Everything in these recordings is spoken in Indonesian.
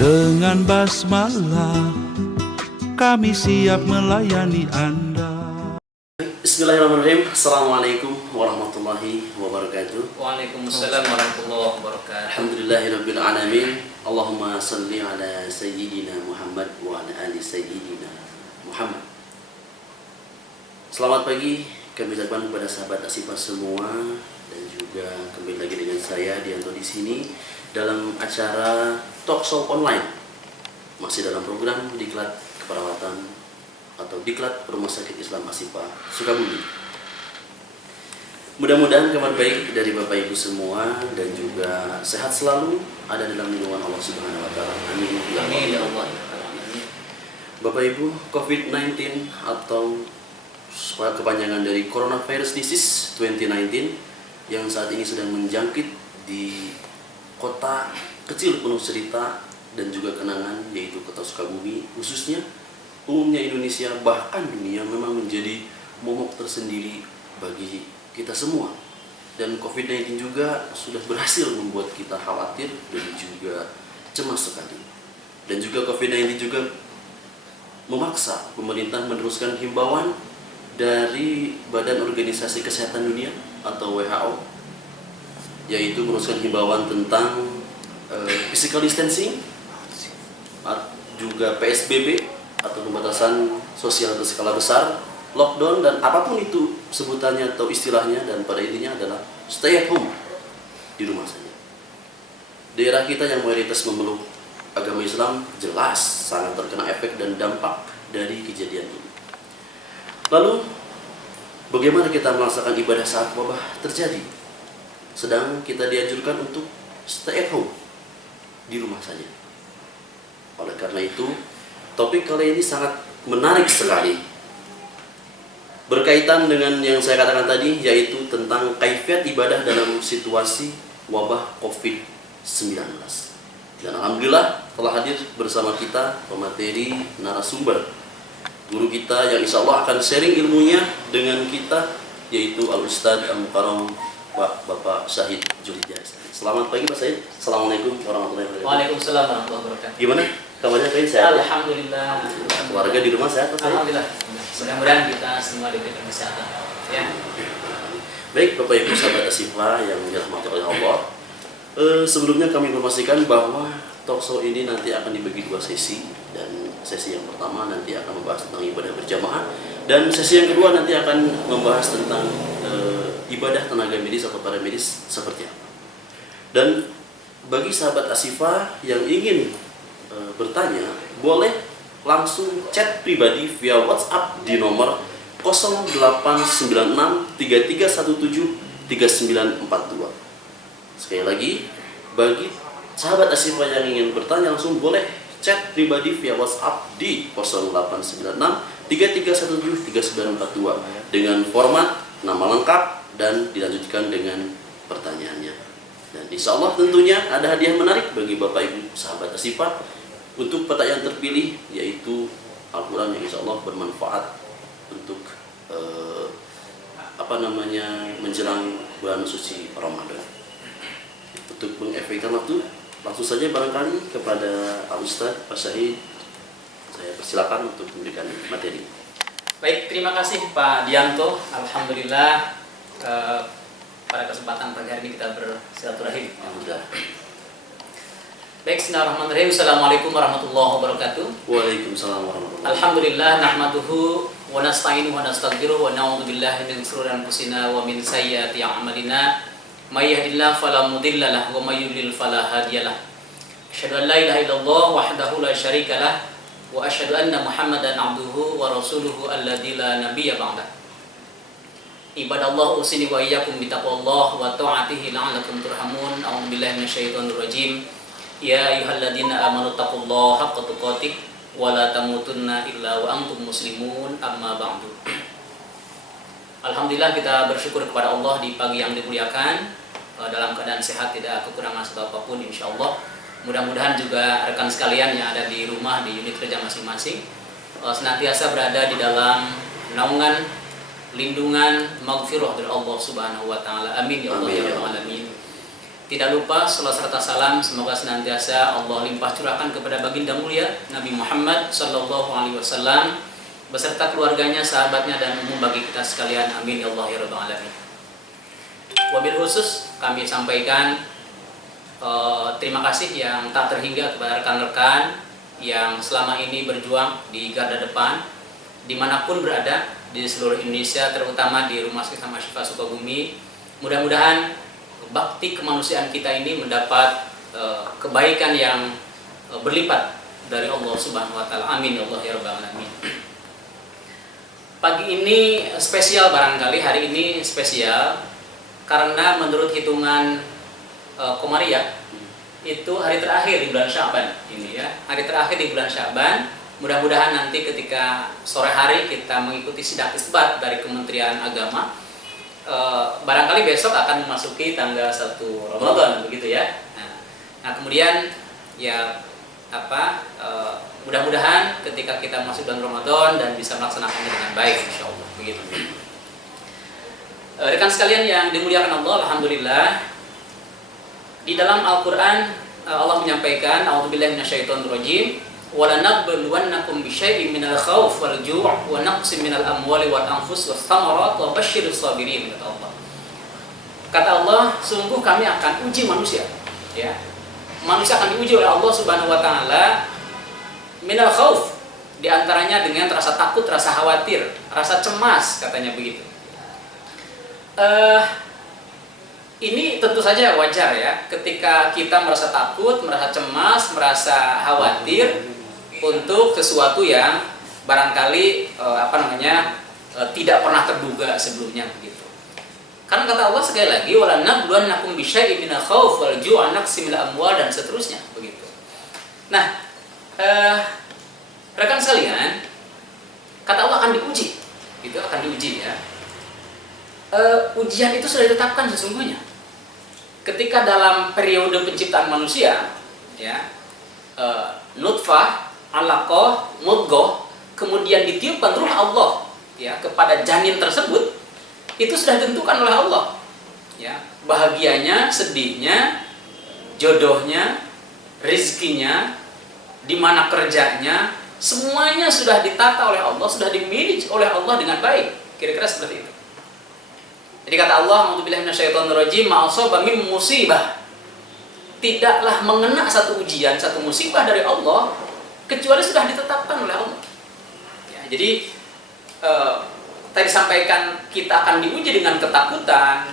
Dengan basmalah kami siap melayani Anda. Bismillahirrahmanirrahim. Assalamualaikum warahmatullahi wabarakatuh. Waalaikumsalam warahmatullahi wabarakatuh. Alhamdulillahirabbil alamin. Allahumma salli ala sayyidina Muhammad wa ala ali sayyidina Muhammad. Selamat pagi kami ucapkan kepada sahabat Asifah semua, dan juga kembali lagi dengan saya Dianto di sini dalam acara talk show online, masih dalam program Diklat Keperawatan atau Diklat Rumah Sakit Islam Asifah Sukabumi. Mudah-mudahan kabar baik dari Bapak Ibu semua dan juga sehat selalu ada dalam lindungan Allah Subhanahu wa taala. Amin. Amin ya Allah. Bapak Ibu, COVID-19 atau kepanjangan dari Coronavirus Disease 2019 yang saat ini sedang menjangkit di kota kecil penuh cerita dan juga kenangan, yaitu kota Sukabumi, khususnya umumnya Indonesia bahkan dunia, memang menjadi momok tersendiri bagi kita semua. Dan COVID-19 juga sudah berhasil membuat kita khawatir dan juga cemas sekali. Dan juga COVID-19 juga memaksa pemerintah meneruskan himbauan dari Badan Organisasi Kesehatan Dunia atau WHO, yaitu meneruskan himbauan tentang physical distancing, juga PSBB atau pembatasan sosial berskala besar, lockdown, dan apapun itu sebutannya atau istilahnya, dan pada intinya adalah stay at home, di rumah saja. Daerah kita yang mayoritas memeluk agama Islam jelas sangat terkena efek dan dampak dari kejadian ini. Lalu bagaimana kita melaksanakan ibadah saat wabah terjadi? Sedang kita dianjurkan untuk stay at home, di rumah saja. Oleh karena itu, topik kali ini sangat menarik sekali, berkaitan dengan yang saya katakan tadi, yaitu tentang kaifiat ibadah dalam situasi wabah COVID-19. Dan alhamdulillah telah hadir bersama kita pemateri narasumber, guru kita yang insya Allah akan sharing ilmunya dengan kita, yaitu Al-Ustadz Al-Mukarram Bapak Syahid Julid Hasan. Selamat pagi Pak Syahid. Assalamualaikum warahmatullahi wabarakatuh. Waalaikumsalam warahmatullahi wabarakatuh. Gimana kabarnya Syahid? Sehat? Alhamdulillah. Keluarga di rumah sehat Pak Syahid? Alhamdulillah. Mudah-mudahan kita semua diberikan kesehatan. Ya. Baik Bapak Ibu sahabat Asifah yang dirahmati oleh Allah. Sebelumnya kami informasikan bahwa talk show ini nanti akan dibagi dua sesi, dan sesi yang pertama nanti akan membahas tentang ibadah berjamaah, dan sesi yang kedua nanti akan membahas tentang ibadah tenaga medis atau para medis seperti apa. Dan bagi sahabat Asifah yang ingin bertanya, boleh langsung chat pribadi via WhatsApp di nomor 089633173942. Sekali lagi, bagi sahabat Asifah yang ingin bertanya langsung boleh chat pribadi via WhatsApp di 089633173942 dengan format nama lengkap dan dilanjutkan dengan pertanyaannya. Dan insya Allah tentunya ada hadiah menarik bagi Bapak Ibu sahabat Asifah untuk pertanyaan terpilih, yaitu Al-Quran yang insya Allah bermanfaat untuk menjelang bulan suci Ramadan. Untuk mengefekkan waktu, langsung saja barangkali kepada Al-Ustadz Pak Syahid, saya persilakan untuk memberikan materi. Baik, terima kasih Pak Dianto. Alhamdulillah pada kesempatan pagi hari ini kita bersilaturahim. Alhamdulillah. Baik, bismillahirrahmanirrahim. Assalamualaikum warahmatullahi wabarakatuh. Waalaikumsalam warahmatullahi wabarakatuh. Alhamdulillah nahmaduhu wa nasta'inuhu wa nastaghfiruhu wa na'udzu billahi min shururi anfusina wa min sayyiati a'malina. May yahdihillahu fala mudilla lahu wa may yudlil fala hadiyalah. Asyhadu an la ilaha illallah wahdahu la syarika lah wa asyhadu anna Muhammadan abduhu wa rasuluhu alladzi la nabiyya ba'dah. Ibadallah usini wa iyyakum bittaqwallah wa ta'atihi la'allakum turhamun. A'udzu billahi minasyaitonir rajim. Ya ayyuhalladzina amanu taqullaha haqqa tuqatih wa la tamutunna illa wa antum muslimun, amma ba'du. Alhamdulillah kita bersyukur kepada Allah di pagi yang dimuliakan, dalam keadaan sehat, tidak kekurangan satu apapun insyaallah. Mudah-mudahan juga rekan sekalian yang ada di rumah, di unit kerja masing-masing, senantiasa berada di dalam naungan, lindungan, maghfirah dari Allah Subhanahu wa taala. Amin ya Allah ya rabbal alamin. Tidak lupa salat serta salam semoga senantiasa Allah limpah curahkan kepada baginda mulia Nabi Muhammad sallallahu alaihi wasallam beserta keluarganya, sahabatnya dan umum bagi kita sekalian. Amin ya Allah ya rabbal alamin. Wabil khusus kami sampaikan terima kasih yang tak terhingga kepada rekan-rekan yang selama ini berjuang di garda depan dimanapun berada di seluruh Indonesia, terutama di Rumah Sakit Ashifa Sukabumi. Mudah-mudahan bakti kemanusiaan kita ini mendapat kebaikan yang berlipat dari Allah Subhanahu wa taala. Amin ya Allah ya rabbal alamin. Pagi ini spesial, barangkali hari ini spesial karena menurut hitungan Komariah itu hari terakhir di bulan Sya'ban ini ya. Hari terakhir di bulan Sya'ban. Mudah-mudahan nanti ketika sore hari kita mengikuti sidang isbat dari Kementerian Agama, barangkali besok akan memasuki tanggal 1 Ramadan begitu ya. Nah, kemudian ya mudah-mudahan ketika kita masuk bulan Ramadan dan bisa melaksanakannya dengan baik insyaallah begitu. Rekan sekalian yang dimuliakan Allah, alhamdulillah di dalam Al-Qur'an Allah menyampaikan a'udzubillahi minasyaitonirrajim wa lanabluwannakum bisyai'in minal khauf wal ju' wa naqsin minal amwali wal anfus was thamarat wa basyirus sabirin, kata Allah. Kata Allah, sungguh kami akan uji manusia ya. Manusia akan diuji oleh Allah Subhanahu wa taala minal khauf, di antaranya dengan rasa takut, rasa khawatir, rasa cemas, katanya begitu. Ini tentu saja wajar ya, ketika kita merasa takut, merasa cemas, merasa khawatir untuk sesuatu yang barangkali tidak pernah terduga sebelumnya begitu. Karena kata Allah sekali lagi, walanabluwannakum bisyai'in minal khauf wal ju' wa naqsin minal amwal dan seterusnya begitu. Nah, rekan sekalian, kata Allah akan diuji, itu akan diuji ya. Ujian itu sudah ditetapkan sesungguhnya. Ketika dalam periode penciptaan manusia, ya, nutfah, alaqah, mudghah, kemudian ditiupkan ruh Allah, ya, kepada janin tersebut, itu sudah ditentukan oleh Allah, ya, bahagianya, sedihnya, jodohnya, rezekinya, di mana kerjanya, semuanya sudah ditata oleh Allah, sudah dimiliki oleh Allah dengan baik. Kira-kira seperti itu. Jadi kata Allah, a'udzubillahi minasyaitonirrajim, ma asaba min musibah. Tidaklah mengena satu ujian, satu musibah dari Allah kecuali sudah ditetapkan oleh Allah. Ya, jadi tadi sampaikan kita akan diuji dengan ketakutan,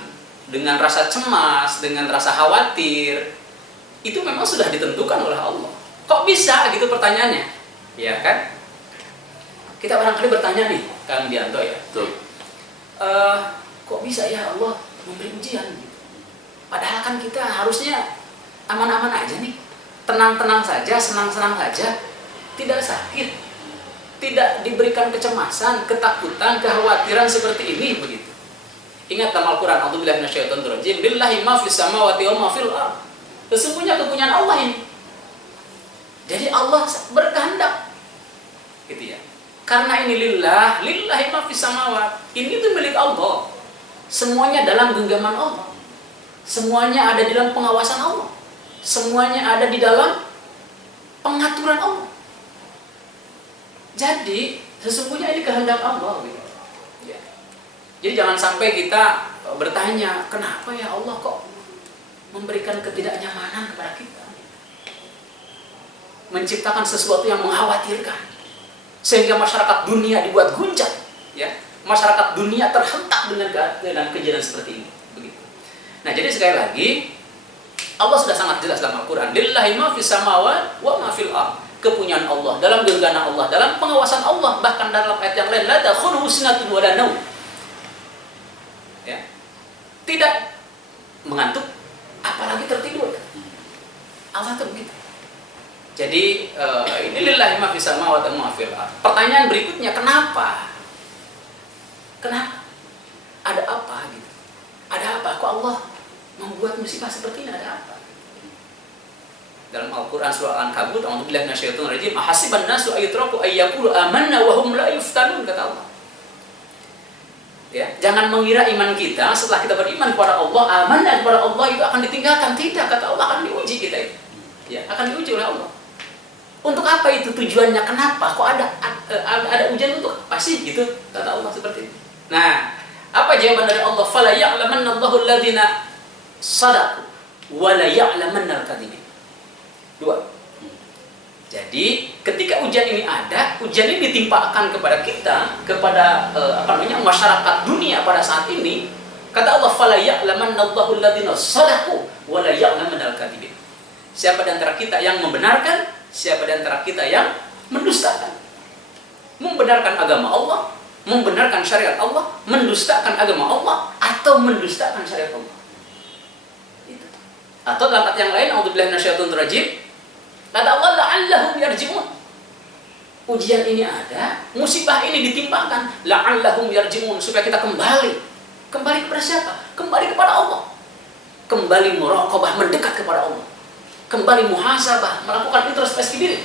dengan rasa cemas, dengan rasa khawatir. Itu memang sudah ditentukan oleh Allah. Kok bisa gitu pertanyaannya? Ya kan? Kita barangkali bertanya nih, Kang Dianto ya. Betul. Kok bisa ya Allah memberi ujian gitu? Padahal kan kita harusnya aman-aman aja nih, tenang-tenang saja, senang-senang saja, tidak sakit, tidak diberikan kecemasan, ketakutan, kekhawatiran seperti ini begitu. Ingat dalam Al-Quran, a'udzubillahi minasyaitonirrajim, lillahi ma fis samawati wa ma fil ardh. Sesungguhnya kepunyaan Allah ini. Jadi Allah berkehendak, gitu ya. Karena ini lillahi ma fis samawati. Ini tuh milik Allah. Semuanya dalam genggaman Allah. Semuanya ada di dalam pengawasan Allah. Semuanya ada di dalam pengaturan Allah. Jadi sesungguhnya ini kehendak Allah gitu. Ya. Jadi jangan sampai kita bertanya, kenapa ya Allah kok memberikan ketidaknyamanan kepada kita, menciptakan sesuatu yang mengkhawatirkan sehingga masyarakat dunia dibuat gunjang, ya, masyarakat dunia terhentak dengan kejadian seperti ini begitu. Nah, jadi sekali lagi Allah sudah sangat jelas dalam Al-Quran, lillahi ma fis samawati wa ma fil ardh. Kepunyaan Allah, dalam genggaman Allah, dalam pengawasan Allah, bahkan dalam ayat yang lain, la ta'khudhuhu sinatun wa la naum. Ya. Tidak mengantuk, apalagi tertidur. Allah itu begitu. Jadi ini lillahi ma fis samawati wa ma fil ardh. Pertanyaan berikutnya, kenapa? Kenapa? Ada apa gitu? Ada apa? Kok Allah membuat musibah seperti ini? Ada apa? Dalam Al-Quran surah Al-Ankabut, a'udzubillahi minasyaitonirrajim, ahasiban nasu ayyutraku ayyaqulu amanna wa hum la yuftanun, kata Allah. Ya, jangan mengira iman kita setelah kita beriman kepada Allah, amanah kepada Allah itu akan ditinggalkan. Tidak, kata Allah akan diuji kita itu. Ya, akan diuji oleh Allah. Untuk apa itu tujuannya? Kenapa? Kok ada ujian untuk apa sih gitu? Kata Allah seperti itu. Nah, apa jawaban dari Allah? Fala ya'lamanna Allahu alladziina shadaqu wa la ya'lamanna al-kadzibin. Dua. Jadi ketika ujian ini ada, ujian ini ditimpakan kepada kita, kepada masyarakat dunia pada saat ini. Kata Allah, fala ya'lamanna Allahu alladziina shadaqu wa la ya'lamanna al-kadzibin. Siapa di antara kita yang membenarkan, siapa di antara kita yang mendustakan. Membenarkan agama Allah, membenarkan syariat Allah, mendustakan agama Allah, atau mendustakan syariat Allah. Itu. Atau dalam ayat yang lain, a'udzubillahi minasyaitonir rajim, kata Allah, la'allahum yarji'un. Ujian ini ada, musibah ini ditimpakan, la'allahum yarji'un, supaya kita kembali. Kembali kepada siapa? Kembali kepada Allah. Kembali muraqabah, mendekat kepada Allah. Kembali muhasabah, melakukan introspeksi diri.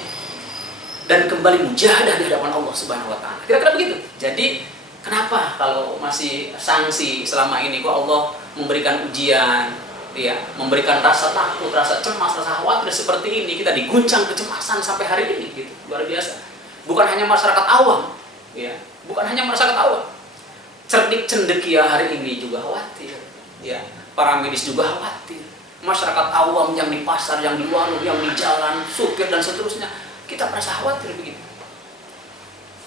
Dan kembali mujahadah di hadapan Allah Subhanahu wa taala. Kira-kira begitu. Jadi, kenapa kalau masih sanksi selama ini kok Allah memberikan ujian, ya, memberikan rasa takut, rasa cemas, rasa khawatir seperti ini, kita diguncang kecemasan sampai hari ini, gitu, luar biasa. Bukan hanya masyarakat awam, ya, bukan hanya masyarakat awam. Cerdik cendekia hari ini juga khawatir, ya, para medis juga khawatir. Masyarakat awam yang di pasar, yang di warung, yang di jalan, supir dan seterusnya, kita merasa khawatir begitu.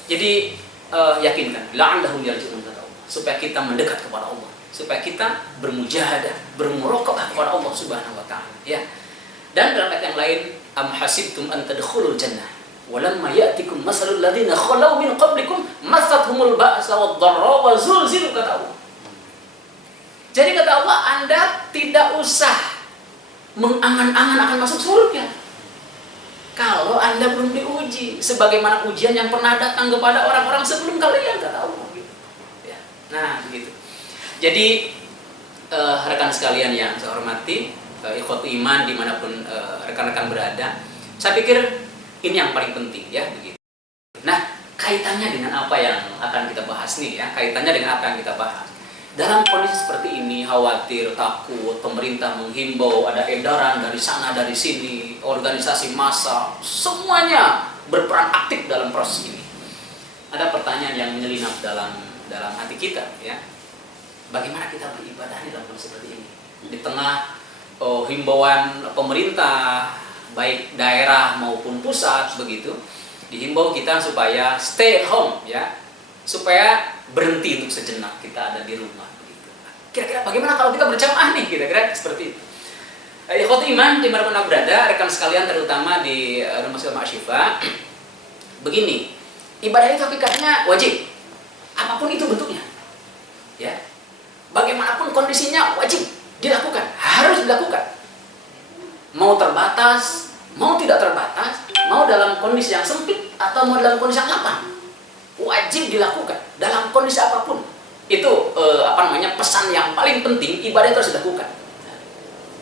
Jadi yakinkan, la'allahum yarji'un, supaya kita mendekat kepada Allah, supaya kita bermujahadah, bermuraqabah kepada Allah Subhanahu wa taala, ya. Dan dalam ayat yang lain, am hasibtum an tadkhulul jannah walamma ya'tikum masalul ladzina khalau min qablikum massathumul ba'sa wad-dharra wa zulzilu, kata Allah. Jadi kata Allah, Anda tidak usah mengangan-angan akan masuk surga kalau Anda belum diuji sebagaimana ujian yang pernah datang kepada orang-orang sebelum kalian, kata Allah, gitu. Ya. Nah, begitu. Jadi rekan sekalian yang saya hormati, ikhwatu iman dimanapun rekan-rekan berada, saya pikir ini yang paling penting, ya, begitu. Nah, kaitannya dengan apa yang akan kita bahas nih, ya, kaitannya dengan apa yang kita bahas. Dalam kondisi seperti ini, khawatir, takut, pemerintah menghimbau, ada edaran dari sana dari sini, organisasi massa, semuanya berperan aktif dalam proses ini. Ada pertanyaan yang menyelinap dalam hati kita, ya. Bagaimana kita beribadah dalam kondisi seperti ini? Di tengah himbauan pemerintah, baik daerah maupun pusat, begitu, dihimbau kita supaya stay at home, ya, supaya berhenti untuk sejenak kita ada di rumah, begitu. Kira-kira bagaimana kalau kita berjamaah nih? Kira-kira seperti itu. Ikhwatu iman dimanapun Anda berada, rekan sekalian terutama di Rumah Sakit Ashifa, begini, ibadah itu hakikatnya wajib, apapun itu bentuknya, ya. Bagaimanapun kondisinya wajib dilakukan, harus dilakukan. Mau terbatas, mau tidak terbatas, mau dalam kondisi yang sempit atau mau dalam kondisi yang lapang, wajib dilakukan dalam kondisi apapun. Itu pesan yang paling penting, ibadah itu harus dilakukan.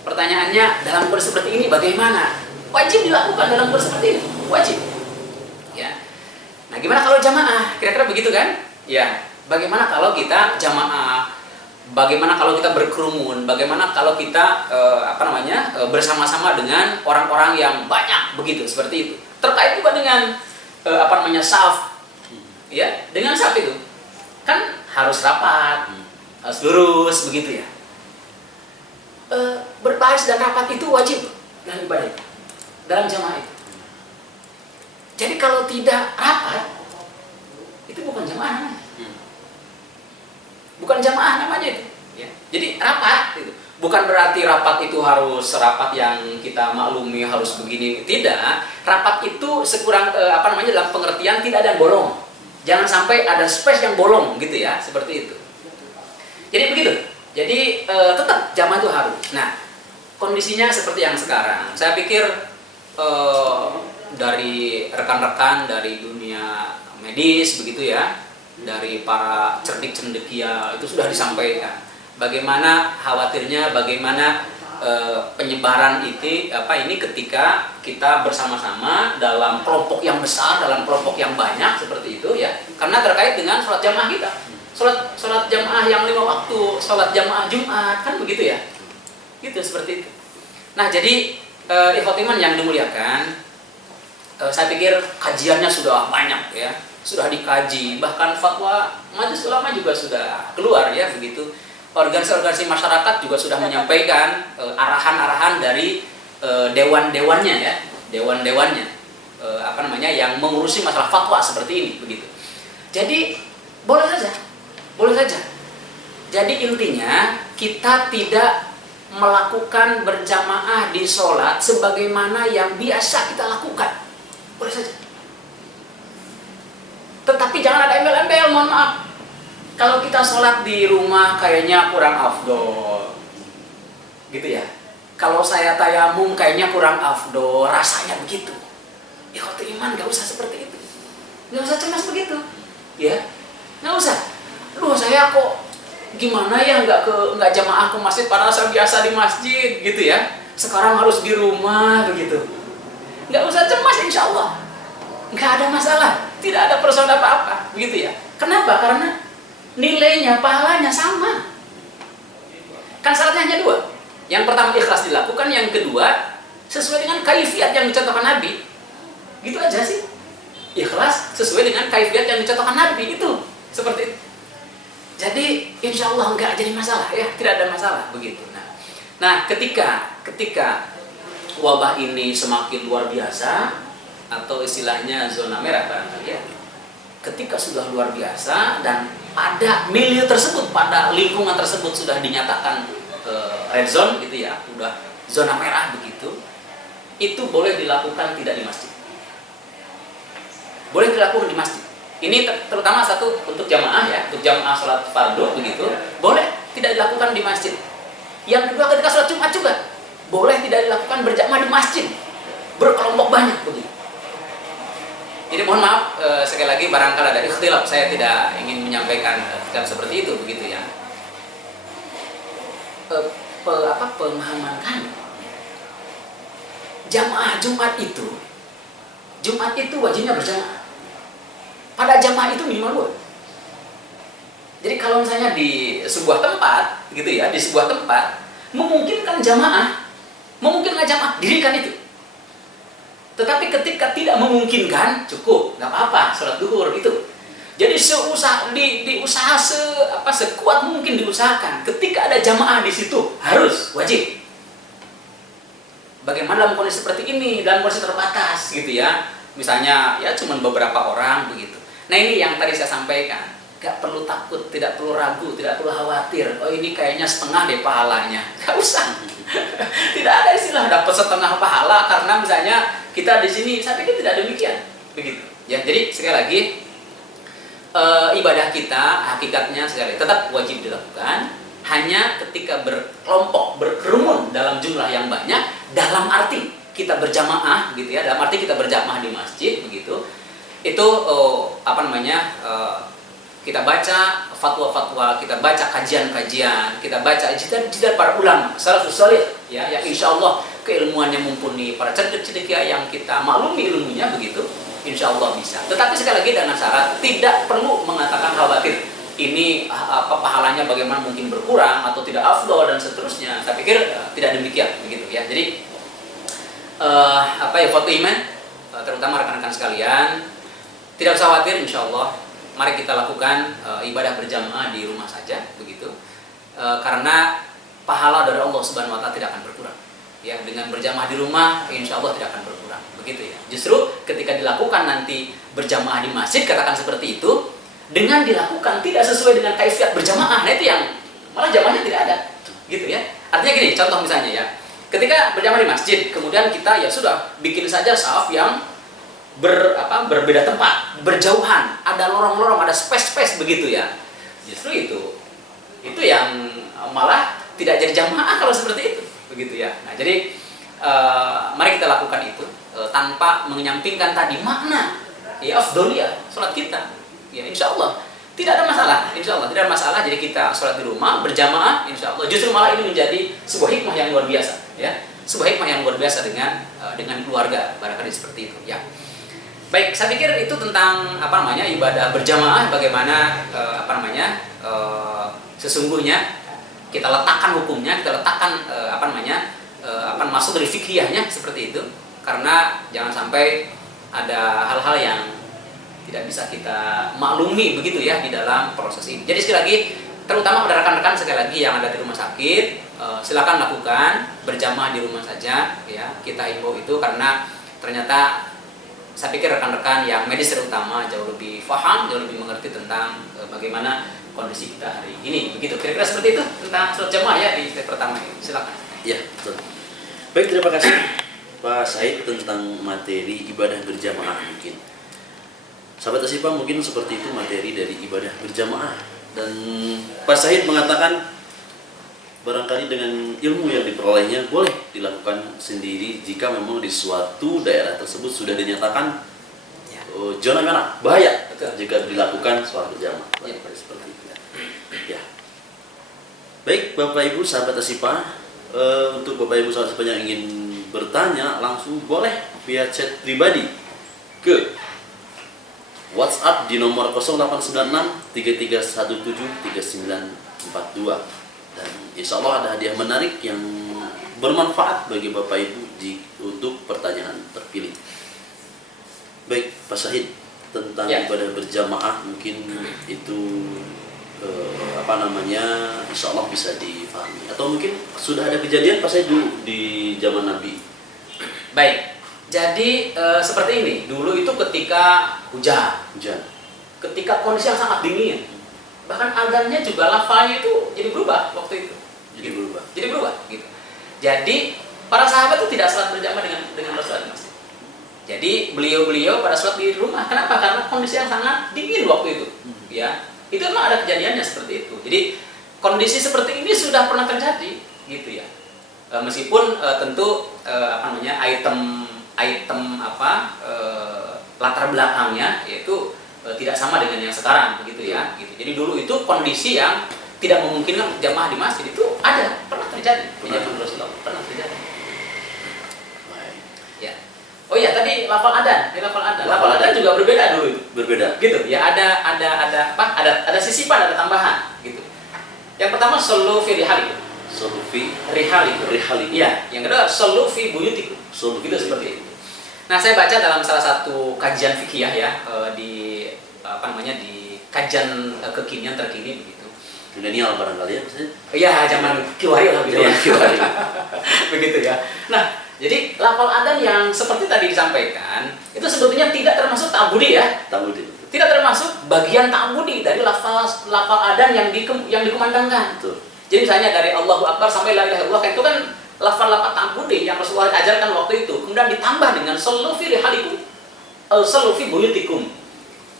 Pertanyaannya, dalam kondisi seperti ini bagaimana? Wajib dilakukan dalam kondisi seperti ini, wajib. Ya. Nah, gimana kalau jamaah? Kira-kira begitu kan? Ya. Bagaimana kalau kita jamaah? Bagaimana kalau kita berkerumun? Bagaimana kalau kita bersama-sama dengan orang-orang yang banyak, begitu, seperti itu. Terkait juga dengan saf. Ya, dengan saf itu kan harus rapat, harus lurus, begitu ya. Berbaris dan rapat itu wajib dalam ibadah itu, dalam jamaah itu. Jadi kalau tidak rapat, itu bukan jamaah namanya. Bukan jamaah namanya itu. Ya. Jadi rapat itu bukan berarti rapat itu harus rapat yang kita maklumi harus begini, tidak. Rapat itu sekurang dalam pengertian tidak ada yang bolong. Jangan sampai ada space yang bolong, gitu ya, seperti itu. Jadi begitu. Jadi tetap jamaah itu harus. Nah, kondisinya seperti yang sekarang. Saya pikir dari rekan-rekan dari dunia medis, begitu ya, dari para cerdik cendekia itu sudah disampaikan. Bagaimana khawatirnya, bagaimana penyebaran ini ketika kita bersama-sama dalam kelompok yang besar, dalam kelompok yang banyak seperti itu ya. Karena terkait dengan sholat jamaah kita. sholat jamaah yang 5 waktu, sholat jamaah Jumat, kan begitu ya? Gitu, seperti itu. Nah, jadi ikhwati iman yang dimuliakan, saya pikir kajiannya sudah banyak ya, sudah dikaji, bahkan fatwa majelis ulama juga sudah keluar ya, begitu. Organisasi masyarakat juga sudah menyampaikan arahan-arahan dari dewan-dewannya ya, dewan-dewannya yang mengurusi masalah fatwa seperti ini, begitu. Jadi boleh saja. Jadi intinya kita tidak melakukan berjamaah di sholat sebagaimana yang biasa kita lakukan, boleh saja. Tetapi jangan ada embel-embel, mohon maaf. Kalau kita sholat di rumah kayaknya kurang afdol, gitu ya. Kalau saya tayamum kayaknya kurang afdol, rasanya begitu. Ikhwatul iman, gak usah seperti itu, gak usah cemas begitu, ya, gak usah. Aduh, saya kok gimana ya nggak jamaah ke masjid padahal saya biasa di masjid gitu ya, sekarang harus di rumah begitu. Nggak usah cemas, insya Allah nggak ada masalah, tidak ada persoalan apa-apa begitu ya. Kenapa? Karena nilainya, pahalanya sama. Kan syaratnya hanya 2. Yang pertama ikhlas dilakukan, yang kedua sesuai dengan kaifiat yang dicontohkan Nabi. Gitu aja sih, ikhlas sesuai dengan kaifiat yang dicontohkan Nabi, itu seperti itu. Jadi insya Allah nggak jadi masalah ya, tidak ada masalah begitu. Nah, ketika wabah ini semakin luar biasa atau istilahnya zona merah barangkali ya, ketika sudah luar biasa dan pada milieu tersebut, pada lingkungan tersebut sudah dinyatakan red zone gitu ya, udah zona merah begitu, itu boleh dilakukan tidak di masjid. Boleh dilakukan di masjid. Ini terutama satu untuk jamaah ya, untuk jamaah sholat fardu begitu, boleh tidak dilakukan di masjid. Yang kedua ketika sholat Jumat juga, boleh tidak dilakukan berjamaah di masjid, berkelompok banyak begitu. Jadi mohon maaf sekali lagi barangkali ada ikhtilaf, saya tidak ingin menyampaikan seperti itu begitu ya. Pemahaman kami, jamaah Jumat itu wajibnya berjamaah. Pada jamaah itu minimal 2. Jadi kalau misalnya di sebuah tempat gitu ya, di sebuah tempat memungkinkan jamaah, dirikan itu. Tetapi ketika tidak memungkinkan, cukup, nggak apa-apa, sholat duhur itu. Jadi diusaha sekuat mungkin diusahakan. Ketika ada jamaah di situ harus wajib. Bagaimana dalam kondisi seperti ini, dalam kondisi terbatas gitu ya, misalnya ya cuma beberapa orang begitu. Nah ini yang tadi saya sampaikan, gak perlu takut, tidak perlu ragu, tidak perlu khawatir. Oh ini kayaknya setengah deh pahalanya, gak usah. Tidak ada istilah dapat setengah pahala karena misalnya kita di sini. Saya pikir tidak demikian, begitu. Ya jadi sekali lagi ibadah kita hakikatnya sekali tetap wajib dilakukan. Hanya ketika berkelompok, berkerumun dalam jumlah yang banyak, dalam arti kita berjamaah gitu ya, dalam arti kita berjamaah di masjid begitu. Itu kita baca fatwa-fatwa, kita baca kajian-kajian, kita baca ijtihad para ulama salafus salih ya, yang insya Allah keilmuannya mumpuni, para cerdik-cerdik yang kita maklumi ilmunya begitu, insya Allah bisa. Tetapi sekali lagi dengan syarat tidak perlu mengatakan khawatir ini pahalanya bagaimana mungkin berkurang atau tidak afdol dan seterusnya. Saya pikir tidak demikian begitu ya. Jadi ikhwatu iman, terutama rekan-rekan sekalian, tidak usah khawatir, insya Allah. Mari kita lakukan ibadah berjamaah di rumah saja, begitu. Karena pahala dari Allah Subhanahu Wa Taala tidak akan berkurang. Ya, dengan berjamaah di rumah, insya Allah tidak akan berkurang, begitu ya. Justru ketika dilakukan nanti berjamaah di masjid, katakan seperti itu, dengan dilakukan tidak sesuai dengan kaifiat berjamaah, nah itu yang malah jamaahnya tidak ada, gitu ya. Artinya gini, contoh misalnya ya, ketika berjamaah di masjid, kemudian kita ya sudah bikin saja saf yang berbeda tempat, berjauhan, ada lorong-lorong, ada space begitu ya. Justru itu yang malah tidak jadi jamaah kalau seperti itu, begitu ya. Nah jadi mari kita lakukan itu tanpa menyampingkan tadi makna ya afdoliyah sholat kita. Ya insya Allah tidak ada masalah, insya Allah tidak ada masalah. Jadi kita sholat di rumah berjamaah, insya Allah justru malah ini menjadi sebuah hikmah yang luar biasa, ya, sebuah hikmah yang luar biasa dengan keluarga, barangkali seperti itu, ya. Baik, saya pikir itu tentang ibadah berjamaah, bagaimana sesungguhnya kita letakkan hukumnya, kita letakkan masuk dari fikriyahnya seperti itu. Karena jangan sampai ada hal-hal yang tidak bisa kita maklumi begitu ya di dalam proses ini. Jadi sekali lagi, terutama pada rekan-rekan sekali lagi yang ada di rumah sakit, silakan lakukan berjamaah di rumah saja ya. Kita himbau itu karena ternyata saya pikir rekan-rekan yang medis terutama jauh lebih paham, jauh lebih mengerti tentang bagaimana kondisi kita hari ini. Begitu. Kira-kira seperti itu tentang sholat jamaah ya di step pertama ini. Silakan. Ya, betul. Baik, terima kasih Pak Said tentang materi ibadah berjamaah mungkin. Sahabat Asifa, mungkin seperti itu materi dari ibadah berjamaah. Dan Pak Said mengatakan barangkali dengan ilmu yang diperolehnya boleh dilakukan sendiri jika memang di suatu daerah tersebut sudah dinyatakan zona merah, bahaya. Betul. Jika dilakukan sholat berjamaah. Ya. Seperti itu. Ya. Baik, Bapak Ibu sahabat Asifa, untuk Bapak Ibu sahabat Asifa yang ingin bertanya langsung boleh via chat pribadi ke WhatsApp di nomor 0896 3317 3942, dan insya Allah ada hadiah menarik yang bermanfaat bagi Bapak Ibu untuk pertanyaan terpilih. Baik, Pak Syahid, tentang ibadah berjamaah mungkin itu insya Allah bisa difahami, atau mungkin sudah ada kejadian Pak Syahid dulu di zaman Nabi. Baik. Jadi seperti ini, dulu itu ketika hujan, ketika kondisi yang sangat dingin, bahkan adanya juga lafalnya itu jadi berubah waktu itu. Jadi berubah. Gitu. Jadi para sahabat itu tidak sholat berjamaah dengan Rasulullah di masjid. Jadi beliau pada sholat di rumah. Kenapa? Karena kondisi yang sangat dingin waktu itu. Ya, itu memang ada kejadiannya seperti itu. Jadi kondisi seperti ini sudah pernah terjadi, gitu ya. Meskipun tentu latar belakangnya yaitu tidak sama dengan yang sekarang begitu ya gitu. Jadi dulu itu kondisi yang tidak memungkinkan jamaah di masjid itu pernah terjadi di zaman Rasulullah, pernah terjadi. Ya. Oh iya, tadi lafal adan juga berbeda dulu itu. Berbeda. Gitu ya, ada sisipan, ada tambahan gitu. Yang pertama sallu fi rihalikum. Sallu fi rihalikum. Iya, yang kedua sallu fi buyutikum. Gitu seperti itu. Nah, saya baca dalam salah satu kajian fikih ya di kajian kekinian terkini begitu. Milenial barangkali ya maksudnya. Iya, zaman Kiwari lah gitu. Kiwari. Begitu ya. Nah, jadi lafal adan yang seperti tadi disampaikan itu sebetulnya tidak termasuk ta'budi ya. Ta'budi. Tidak termasuk bagian ta'budi dari lafal adan yang dikumandangkan. Betul. Jadi misalnya dari Allahu Akbar sampai la ilaha illallah itu kan lafal ta'budi yang Rasulullah ajarkan waktu itu. Kemudian ditambah dengan sallu fi rihalikum, sallu fi buyutikum.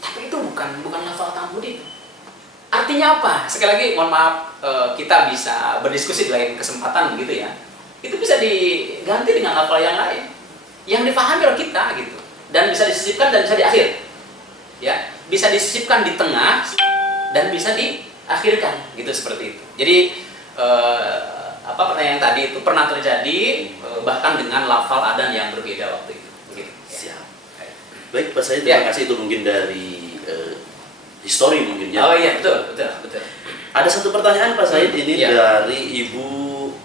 Tapi itu bukan lafal ta'budi itu. Artinya apa? Sekali lagi mohon maaf, kita bisa berdiskusi di lain kesempatan gitu ya. Itu bisa diganti dengan lafal yang lain yang dipahami oleh kita gitu, dan bisa disisipkan dan bisa di akhir ya, bisa disisipkan di tengah dan bisa diakhirkan gitu, seperti itu. Jadi pertanyaan tadi itu pernah terjadi bahkan dengan lafal adan yang berbeda waktu itu begitu. Siap. Baik Pak Said, terima kasih itu mungkin dari histori mungkin ya. Oh iya, betul. Ada satu pertanyaan Pak Said ini dari Ibu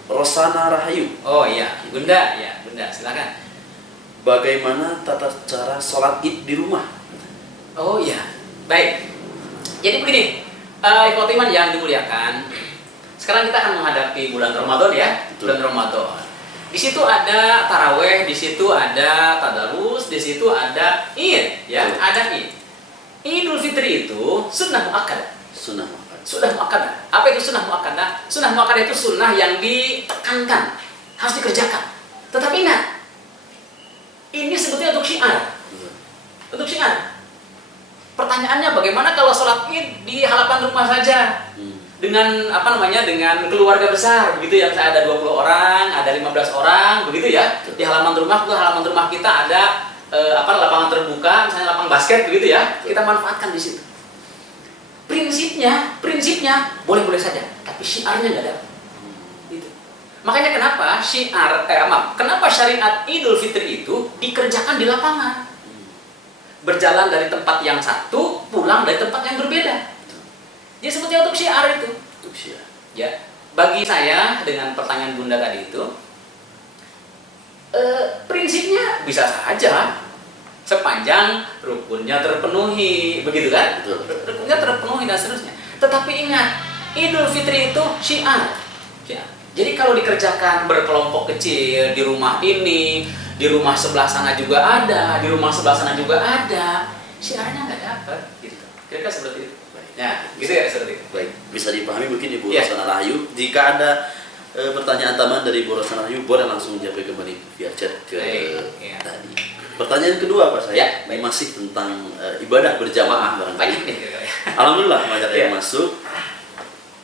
Rosana Rahayu. Oh iya, Bunda, silakan. Bagaimana tata cara sholat Id di rumah? Oh iya, baik. Jadi begini, ikhwati iman yang dimuliakan, sekarang kita akan menghadapi bulan Ramadan ya. Betul. Bulan Ramadan. Di situ ada taraweh, di situ ada tadarus, di situ ada Id, ya. Betul. Ada Id. Idul Fitri itu sunnah muakkadah. Sunnah muakkadah. Apa itu sunnah muakkadah? Sunnah muakkadah itu sunnah yang ditekankan, harus dikerjakan. Tetapi ingat, ini sebetulnya untuk syiar. Untuk syiar. Pertanyaannya bagaimana kalau sholat Id di halaman rumah saja? Dengan dengan keluarga besar begitu ya. Misalnya ada 20 orang, ada 15 orang begitu ya. Di halaman rumah kita ada lapangan terbuka, misalnya lapangan basket begitu ya. Kita manfaatkan di situ. Prinsipnya boleh-boleh saja, tapi syiarnya nggak ada. Gitu. Makanya kenapa kenapa syariat Idul Fitri itu dikerjakan di lapangan? berjalan dari tempat yang satu, pulang dari tempat yang berbeda. Jadi sebutnya untuk syiar itu. Untuk syiar. Ya, bagi saya dengan pertanyaan Bunda tadi itu, prinsipnya bisa saja sepanjang rukunnya terpenuhi, begitu kan? Betul. Rukunnya terpenuhi dan seterusnya. Tetapi ingat, Idul Fitri itu syiar. Jadi kalau dikerjakan berkelompok kecil di rumah ini, di rumah sebelah sana juga ada, di rumah sebelah sana juga ada, syiarnya nggak dapat. Gitu. Kira-kira seperti itu. Ya, gitu ya seperti itu. Baik, bisa dipahami mungkin Ibu Ya. Rosana Rahayu. Jika ada pertanyaan tambahan dari Ibu Rosana Rahayu, boleh langsung jawab kembali via chat ke Ya. tadi. Pertanyaan kedua Pak saya, Ya, ini masih tentang ibadah berjamaah barangkali. Banyak nih kira-kira ya. Alhamdulillah banyak yang Ya. masuk.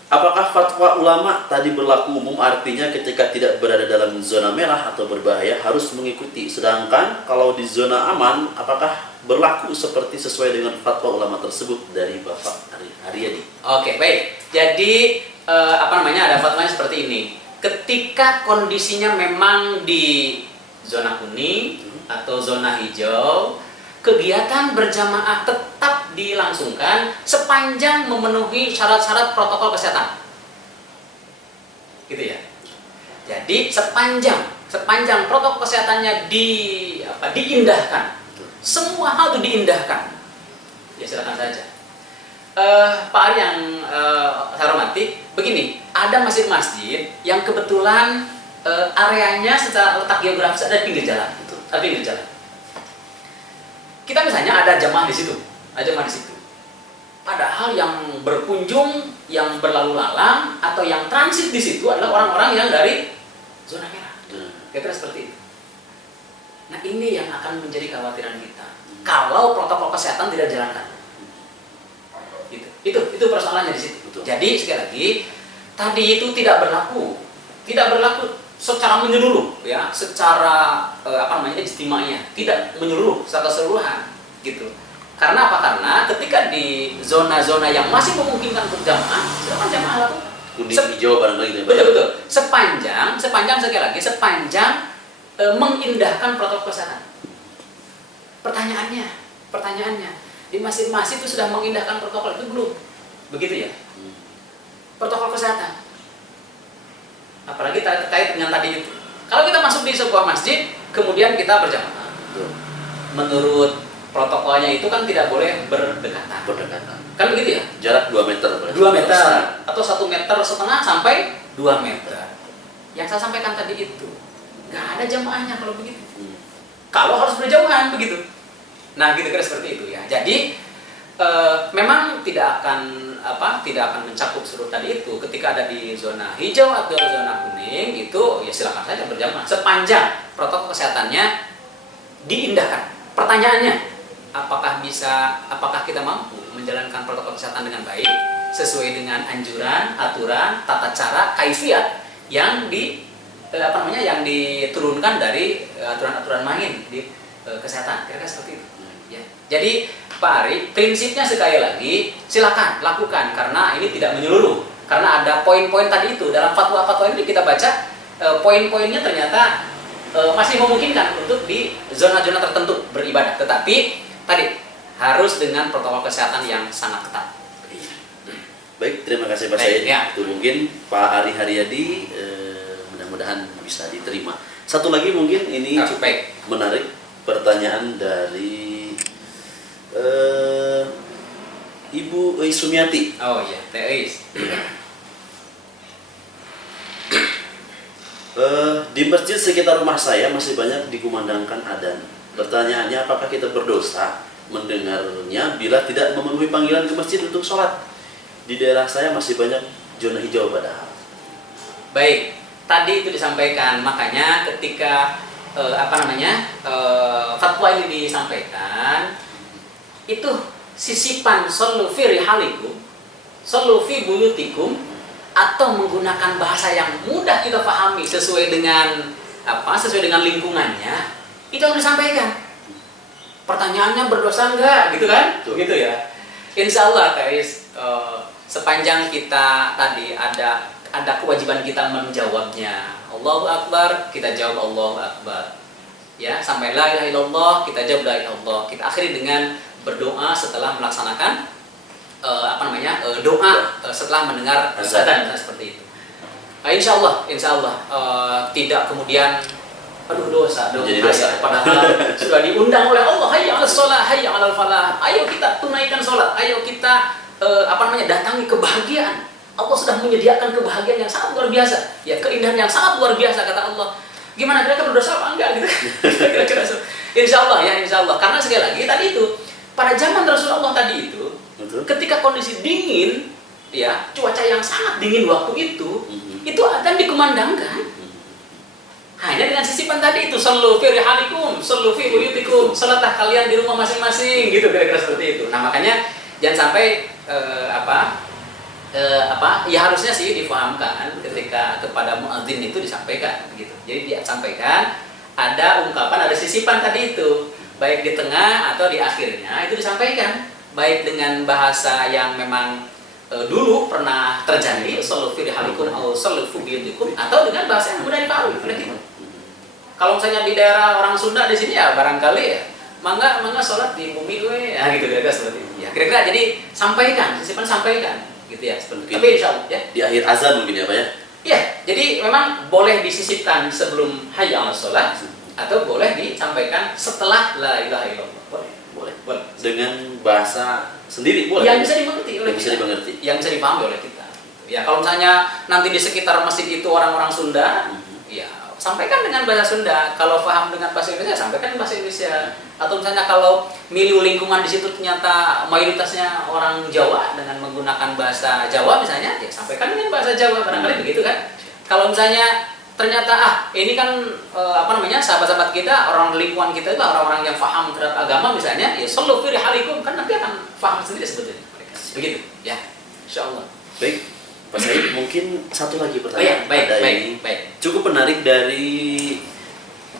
Apakah fatwa ulama tadi berlaku umum, artinya ketika tidak berada dalam zona merah atau berbahaya harus mengikuti, sedangkan kalau di zona aman apakah berlaku seperti sesuai dengan fatwa ulama tersebut dari Bapak Haryadi? Oke, baik. Jadi ada fatwanya seperti ini. Ketika kondisinya memang di zona kuning atau zona hijau, kegiatan berjamaah tetap dilangsungkan sepanjang memenuhi syarat-syarat protokol kesehatan. Gitu ya. Jadi sepanjang protokol kesehatannya diindahkan, semua hal itu diindahkan. Ya silakan saja. Pak Ari yang saya hormati, begini, ada masjid-masjid yang kebetulan areanya secara letak geografis ada di pinggir jalan, ada di pinggir jalan. Kita misalnya ada jamaah di situ, Padahal yang berkunjung, yang berlalu lalang atau yang transit di situ adalah orang-orang yang dari zona merah. Kira-kira seperti itu. Nah ini yang akan menjadi kekhawatiran kita. Kalau protokol kesehatan tidak dijalankan, itu persoalannya di situ. Betul. Jadi sekali lagi, tadi itu tidak berlaku secara menyeluruh, ya, secara istimanya, tidak menyeluruh secara keseluruhan, gitu. Karena apa? Karena ketika di zona-zona yang masih memungkinkan berjamaah, silakan jamaah lakukan. Kuning hijau barangkali gitu ya, Pak? Betul. Sepanjang sekali lagi, mengindahkan protokol kesehatan. Pertanyaannya, di masjid-masjid itu sudah mengindahkan protokol itu belum? Begitu ya? Protokol kesehatan. Apalagi terkait dengan tadi itu. Kalau kita masuk di sebuah masjid, kemudian kita berjamaah. Menurut protokolnya itu kan tidak boleh berdekatan. Kan begitu ya? Jarak 2 meter. 2 meter atau 1,5 meter sampai 2 meter. Yang saya sampaikan tadi itu, nggak ada jamaahnya kalau begitu. Kalau harus berjauhan begitu. Nah, gitu kira seperti itu ya. Jadi memang tidak akan mencakup seluruh tadi itu. Ketika ada di zona hijau atau zona kuning itu ya silakan saja berjamaah sepanjang protokol kesehatannya diindahkan. Pertanyaannya, apakah kita mampu menjalankan protokol kesehatan dengan baik sesuai dengan anjuran, aturan, tata cara, kaifiat yang yang diturunkan dari aturan-aturan main di kesehatan. Kira-kira seperti itu. Ya. Jadi Pak Ari, prinsipnya sekali lagi silakan lakukan karena ini tidak menyeluruh. Karena ada poin-poin tadi itu dalam fatwa-fatwa ini kita baca poin-poinnya ternyata masih memungkinkan untuk di zona-zona tertentu beribadah. Tetapi tadi harus dengan protokol kesehatan yang sangat ketat. Baik, terima kasih Pak Baik, Said. ya. Itu mungkin Pak Ari Haryadi, mudah-mudahan bisa diterima. Satu lagi mungkin ini cukup Baik. menarik, pertanyaan dari Ibu Sumiati. Oh iya, Teis. Di masjid sekitar rumah saya masih banyak dikumandangkan adzan. Pertanyaannya, apakah kita berdosa mendengarnya bila tidak memenuhi panggilan ke masjid untuk sholat? Di daerah saya masih banyak zona hijau padahal. Baik, tadi itu disampaikan, makanya ketika fatwa ini disampaikan, itu sisipan sallu fi rihalikum, sallu fi buyutikum, atau menggunakan bahasa yang mudah kita pahami sesuai dengan lingkungannya, itu harus disampaikan. Pertanyaannya berdosa enggak, gitu kan? Begitu ya. Insya Allah guys, sepanjang kita tadi ada kewajiban kita menjawabnya. Allahu Akbar, kita jawab Allahu Akbar. Ya, sampai la ilaha illallah, kita jawab la ilaha illallah. Kita akhiri dengan berdoa setelah melaksanakan doa setelah mendengar azan, seperti itu. Insya Allah tidak kemudian dosa dong. Jadi dosa. Padahal sudah diundang oleh Allah, hayya 'alas shalah, hayya 'alal falah. Ayo kita tunaikan sholat, ayo kita datangi kebahagiaan. Allah sudah menyediakan kebahagiaan yang sangat luar biasa, ya, keindahan yang sangat luar biasa, kata Allah. Gimana kira-kira berdosa apa enggak gitu? Kira-kira insya Allah. Karena sekali lagi tadi itu pada zaman Rasulullah tadi itu, betul, ketika kondisi dingin, ya, cuaca yang sangat dingin waktu itu akan dikumandangkan. Hanya dengan sisipan tadi itu, sallu fi rihalikum, sallu fi buyutikum, salatlah kalian di rumah masing-masing, gitu kira-kira seperti itu. Nah, makanya jangan sampai ya harusnya sih difahamkan ketika kepada muadzin itu disampaikan gitu. Jadi dia sampaikan ada ungkapan, ada sisipan tadi itu, baik di tengah atau di akhirnya itu disampaikan, baik dengan bahasa yang memang dulu pernah terjadi, sallu fi rihalikum atau sallu fi buyutikum, atau dengan bahasa yang mudah dipahami oleh kita. Kalau misalnya di daerah orang Sunda di sini ya barangkali ya mangga sholat di bumi gue, ya gitu kira-kira seperti itu. Ya kira-kira jadi sampaikan, sisipan sampaikan gitu ya, seperti. Tapi insya Allah ya. Di akhir azan mungkin ya Pak ya? Iya, jadi memang boleh disisipkan sebelum hayya 'alas shalah atau boleh disampaikan setelah la ilaha illallah. Boleh. Dengan bahasa sendiri boleh. Yang bisa dimengerti oleh Yang kita. bisa dimengerti. Yang bisa dipahami oleh kita. Ya, kalau misalnya nanti di sekitar masjid itu orang-orang Sunda, ya sampaikan dengan bahasa Sunda. Kalau paham dengan bahasa Indonesia, sampaikan bahasa Indonesia. Atau misalnya kalau milieu lingkungan di situ ternyata mayoritasnya orang Jawa dengan menggunakan bahasa Jawa misalnya, ya sampaikan dengan bahasa Jawa, barangkali begitu kan. Kalau misalnya ternyata ini kan sahabat-sahabat kita, orang lingkungan kita itu orang-orang yang paham terhadap agama misalnya, ya sallu fi rihalikum, kan nanti akan paham sendiri sebetulnya mereka. Begitu, ya. Insyaallah. Baik, Pak Said, mungkin satu lagi pertanyaan. Baik. Cukup menarik dari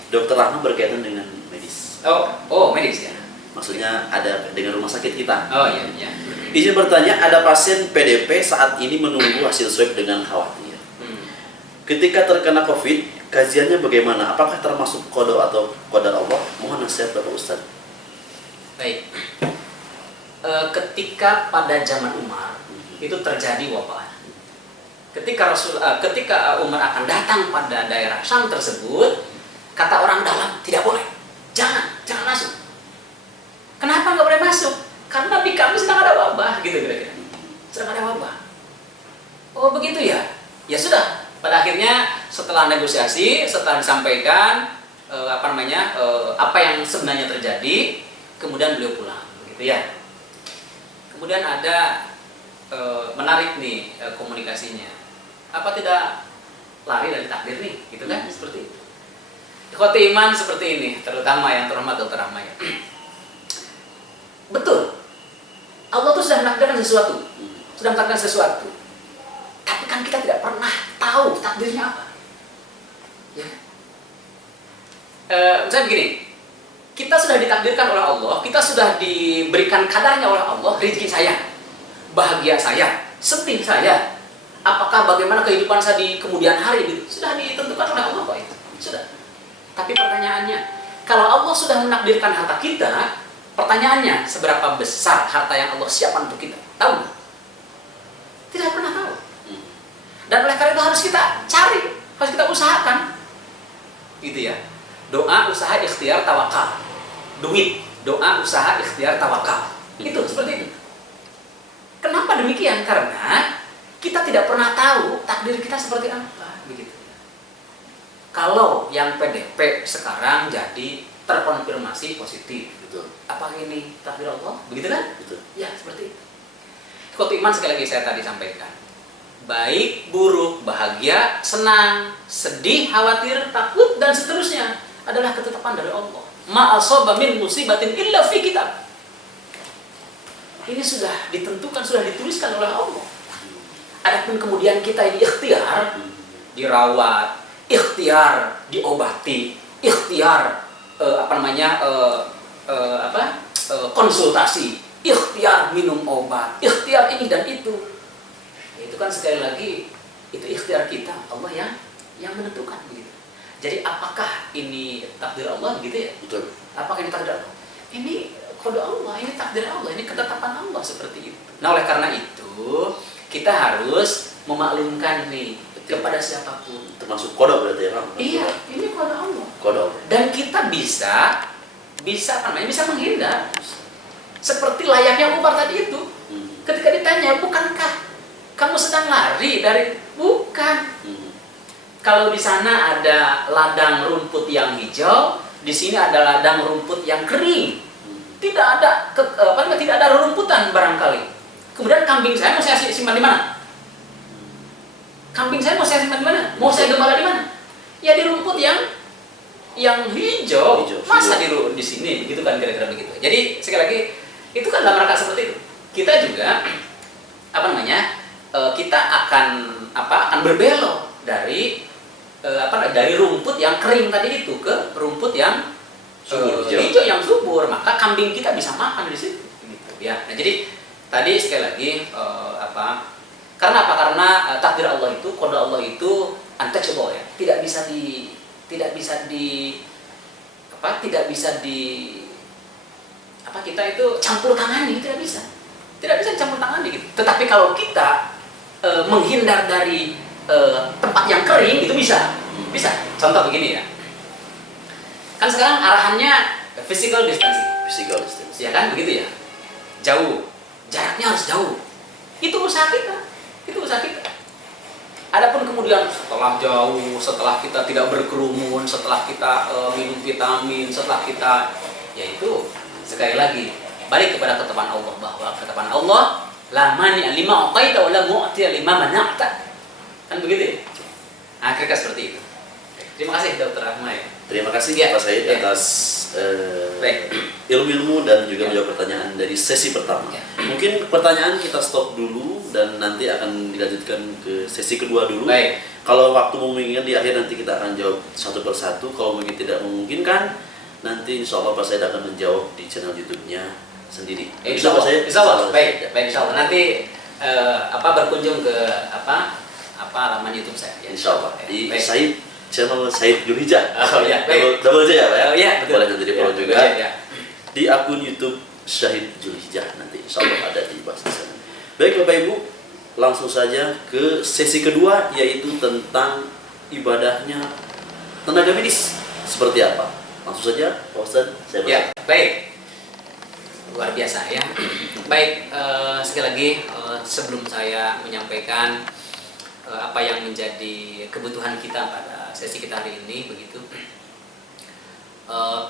Dr. Rahma berkaitan dengan medis. Oh, medis ya. Maksudnya ada dengan rumah sakit kita. Oh iya. Izin bertanya, ada pasien PDP saat ini menunggu hasil swab dengan khawatir. Ketika terkena COVID, kajiannya bagaimana? Apakah termasuk qada atau qadar Allah? Mohon nasihat Bapak Ustadz. Baik. Ketika pada zaman Umar itu terjadi wabah. Ketika Umar akan datang pada daerah Syam tersebut, kata orang dalam, tidak boleh, jangan masuk. Kenapa nggak boleh masuk? Karena di kami sedang ada wabah, gitu kira-kira. Sedang ada wabah. Oh begitu ya? Ya sudah. Pada akhirnya setelah negosiasi, setelah disampaikan apa yang sebenarnya terjadi, kemudian beliau pulang, gitu ya. Kemudian ada menarik nih komunikasinya. Apa tidak lari dari takdir nih, gitu kan? Seperti itu. Ikhwati iman seperti ini, terutama yang terhormat Dr. Rahma ya. Betul. Allah tuh sudah menakdirkan sesuatu. Tapi kan kita tidak pernah tahu takdirnya apa. Ya. Misalnya begini, kita sudah ditakdirkan oleh Allah, kita sudah diberikan kadarnya oleh Allah, rezeki saya, bahagia saya, sedih saya, apakah bagaimana kehidupan saya di kemudian hari, sudah ditentukan oleh Allah Pak. Sudah. Tapi pertanyaannya, kalau Allah sudah menakdirkan harta kita, pertanyaannya, seberapa besar harta yang Allah siapkan untuk kita? Tahu nggak? Tidak pernah tahu. Dan oleh karena itu harus kita cari, harus kita usahakan. Gitu ya. Doa, usaha, ikhtiar, tawakal. Duit, doa, usaha, ikhtiar, tawakal. Itu seperti itu. Kenapa demikian? Karena kita tidak pernah tahu takdir kita seperti apa. Begitu. Kalau yang PDP sekarang jadi terkonfirmasi positif, Betul. apakah ini takdir Allah? Begitu kan? Betul. Ya, seperti itu. Ikhwati iman sekali lagi saya tadi sampaikan. Baik, buruk, bahagia, senang, sedih, khawatir, takut, dan seterusnya adalah ketetapan dari Allah. Ma asaba min musibatin illa fi kitab. Ini sudah ditentukan, sudah dituliskan oleh Allah. Adapun kemudian kita ini ikhtiar, dirawat, ikhtiar diobati, ikhtiar konsultasi, ikhtiar minum obat, ikhtiar ini dan itu. Itu kan sekali lagi itu ikhtiar kita, Allah yang menentukan begitu. Jadi apakah ini takdir Allah gitu ya? Betul. Apakah ini takdir Allah? Ini kode Allah, ini takdir Allah, ini ketetapan Allah seperti itu. Nah oleh karena itu kita harus memaklumkan nih kepada siapapun. Termasuk kode berarti ya Kang? Iya, ini kode Allah. Kode Allah. Dan kita bisa apa namanya? Bisa menghindar. Seperti layaknya Umar tadi itu. Ketika ditanya, bukankah kamu sedang lari dari? Bukan. Kalau di sana ada ladang rumput yang hijau, di sini ada ladang rumput yang kering. Tidak ada tidak ada rerumputan barangkali. Kemudian kambing saya mau saya simpan di mana? Kambing saya mau saya simpan di mana? Mau saya gembala di mana? Ya di rumput yang hijau. Masa di sini gitu kan kira-kira begitu. Jadi sekali lagi itu kan dalam rangka seperti itu. Kita juga kita akan berbelok dari rumput yang kering tadi itu ke rumput yang hijau yang subur, maka kambing kita bisa makan di situ gitu ya. Nah, jadi tadi sekali lagi karena takdir Allah itu, kode Allah itu untouchable ya. Tidak bisa kita itu campur tangani, tidak bisa campur tangani gitu. Tetapi kalau kita menghindar dari tempat yang kering itu bisa. Contoh begini ya. Kan sekarang arahannya physical distancing. Ya kan begitu ya. Jauh. Jaraknya harus jauh. Itu usaha kita. Adapun kemudian setelah jauh, setelah kita tidak berkerumun, setelah kita minum vitamin, setelah kita yaitu sekali lagi balik kepada ketetapan Allah, bahwa ketetapan Allah la mani'a lima uqaita wa la mu'tiya lima mana'ta. Kan begitu ya? Nah, kira-kira seperti itu. Terima kasih Dr. Ahmad. Terima kasih Pak Said atas ilmu-ilmu dan juga menjawab pertanyaan dari sesi pertama. Mungkin pertanyaan kita stop dulu dan nanti akan dilanjutkan ke sesi kedua dulu. Baik. Kalau waktu memungkinkan di akhir nanti kita akan jawab satu persatu. Kalau mungkin tidak memungkinkan, nanti insya Allah Pak Said akan menjawab di channel YouTube-nya sendiri. Insya Allah. Insya Allah. Baik. Insya Allah. Nanti berkunjung ke laman YouTube saya. Ya. Insya Allah. Di Baik. Said channel Said Julhijjah. Oh ya, baik. Double J ya Pak ya? Iya, betul. Boleh nanti di-follow juga. Ya. Di akun YouTube Syahid Julhijjah nanti insya Allah ada di bawah sana. Baik Bapak Ibu, langsung saja ke sesi kedua, yaitu tentang ibadahnya tenaga medis seperti apa. Langsung saja Pak Ustadz, saya Ya, baik. Luar biasa ya. Baik, sekali lagi sebelum saya menyampaikan apa yang menjadi kebutuhan kita pada sesi kita hari ini begitu,